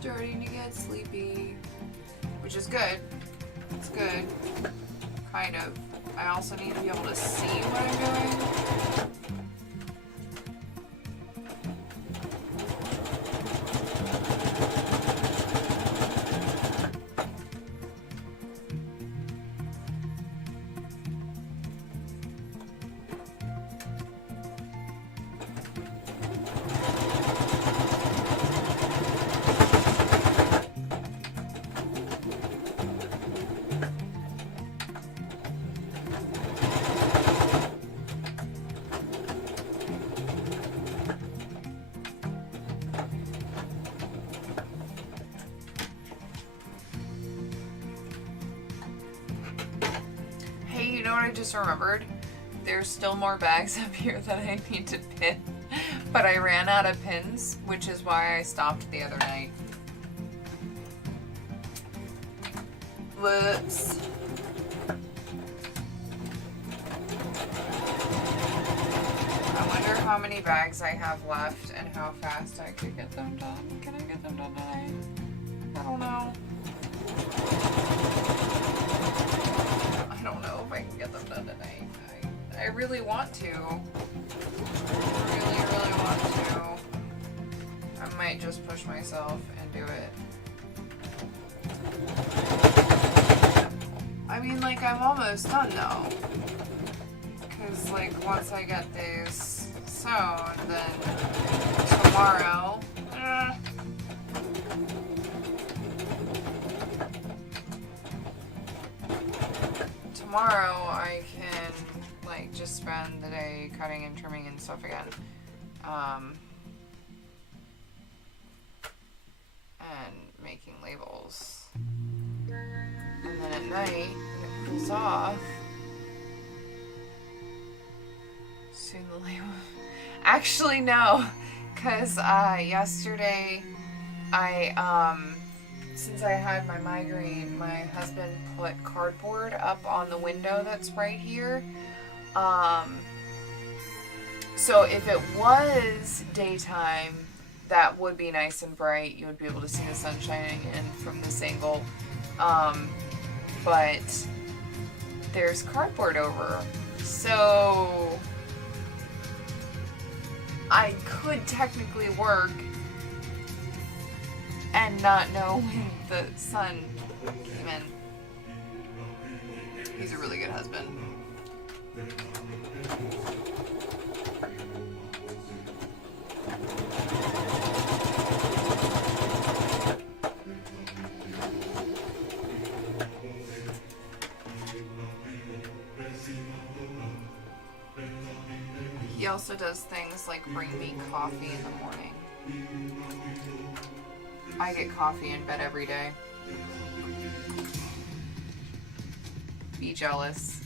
Starting to get sleepy, which is good. It's good, kind of. I also need to be able to see what I'm doing. You know what I just remembered? There's still more bags up here that I need to pin, but I ran out of pins, which is why I stopped the other night. Whoops. I wonder how many bags I have left and how fast I could get them done. Can I get them done tonight? I don't know. I don't know if I can get them done tonight. I really want to. Really want to. I might just push myself and do it. I mean, like, I'm almost done though. Because, like, once I get these sewn, then tomorrow... Tomorrow I can, like, just spend the day cutting and trimming and stuff again. And making labels. And then at night, when it cools off, soon the label... Actually, no, because yesterday I since I had my migraine, my husband put cardboard up on the window that's right here. So if it was daytime, that would be nice and bright. You would be able to see the sun shining in from this angle. But there's cardboard over. So I could technically work and not know when the sun came in. He's a really good husband. He also does things like bring me coffee in the morning. I get coffee in bed every day. Be jealous.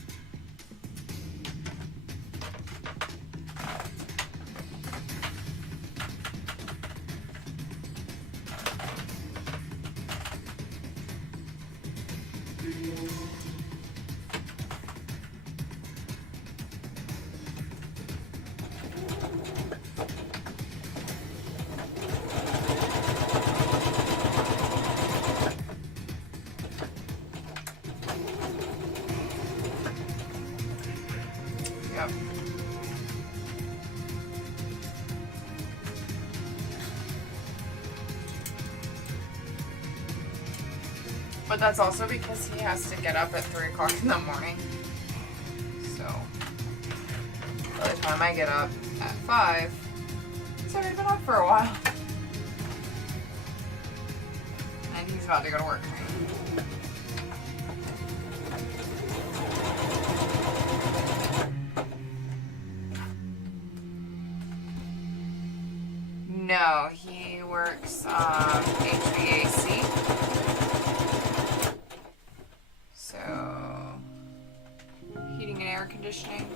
Yep. But that's also because he has to get up at 3 o'clock in the morning. So, by the time I get up at 5, he's already been up for a while. And he's about to go to work. No, he works HVAC. So, heating and air conditioning.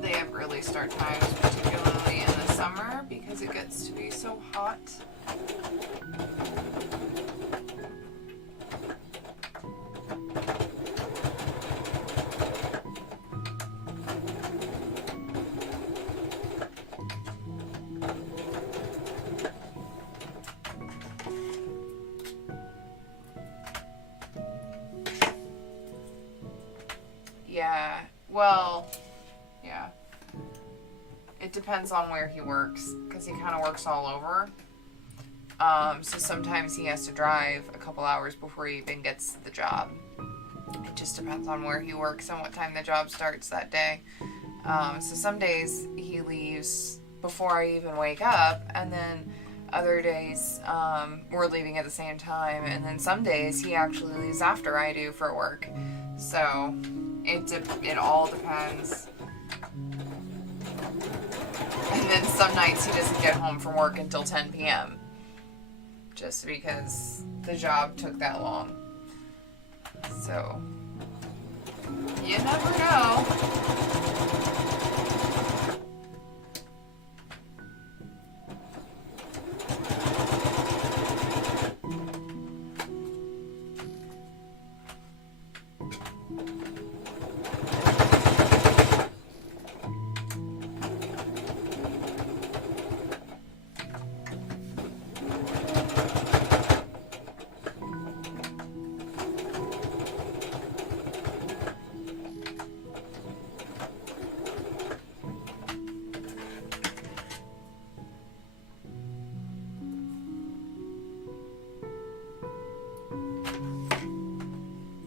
They have early start times, particularly in the summer, because it gets to be so hot. Yeah, well, yeah. It depends on where he works, because he kind of works all over. So sometimes he has to drive a couple hours before he even gets to the job. It just depends on where he works and what time the job starts that day. So some days he leaves before I even wake up, and then other days we're leaving at the same time, and then some days he actually leaves after I do for work. So it all depends. And then some nights he doesn't get home from work until 10 p.m. just because the job took that long. So, you never know.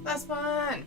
That's fun.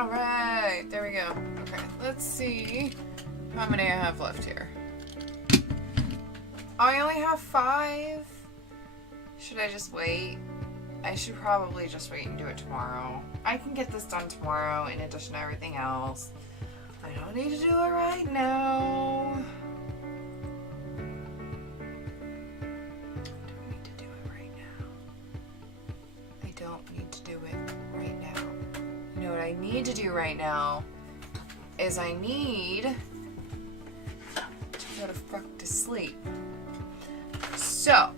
Alright, there we go. Okay, let's see how many I have left here. I only have 5. Should I just wait? I should probably just wait and do it tomorrow. I can get this done tomorrow in addition to everything else. I don't need to do it right now. I don't need to do it right now. You know what I need to do right now is I need to go to fuck to sleep. So,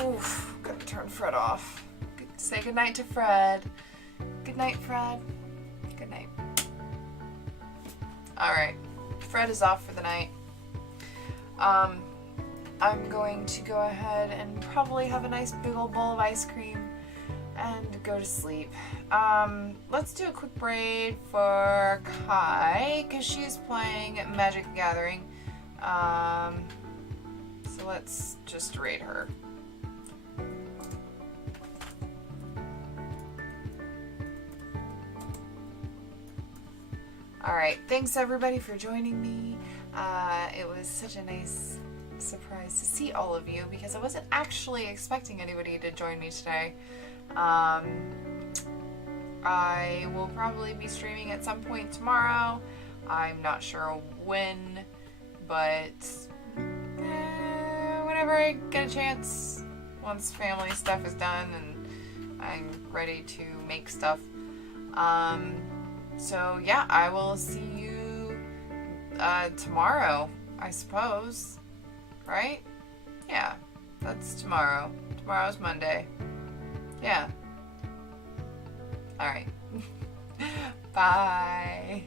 oof, gotta turn Fred off. Say goodnight to Fred. Good night, Fred. Good night. Alright, Fred is off for the night. I'm going to go ahead and probably have a nice big old bowl of ice cream and go to sleep. Let's do a quick raid for Kai, because she's playing Magic the Gathering. So let's just raid her. Alright, thanks everybody for joining me. It was such a nice surprise to see all of you, because I wasn't actually expecting anybody to join me today. I will probably be streaming at some point tomorrow. I'm not sure when, but whenever I get a chance, once family stuff is done and I'm ready to make stuff. So yeah, I will see you tomorrow, I suppose. Right? Yeah, that's tomorrow. Tomorrow's Monday. Yeah. Alright. Bye.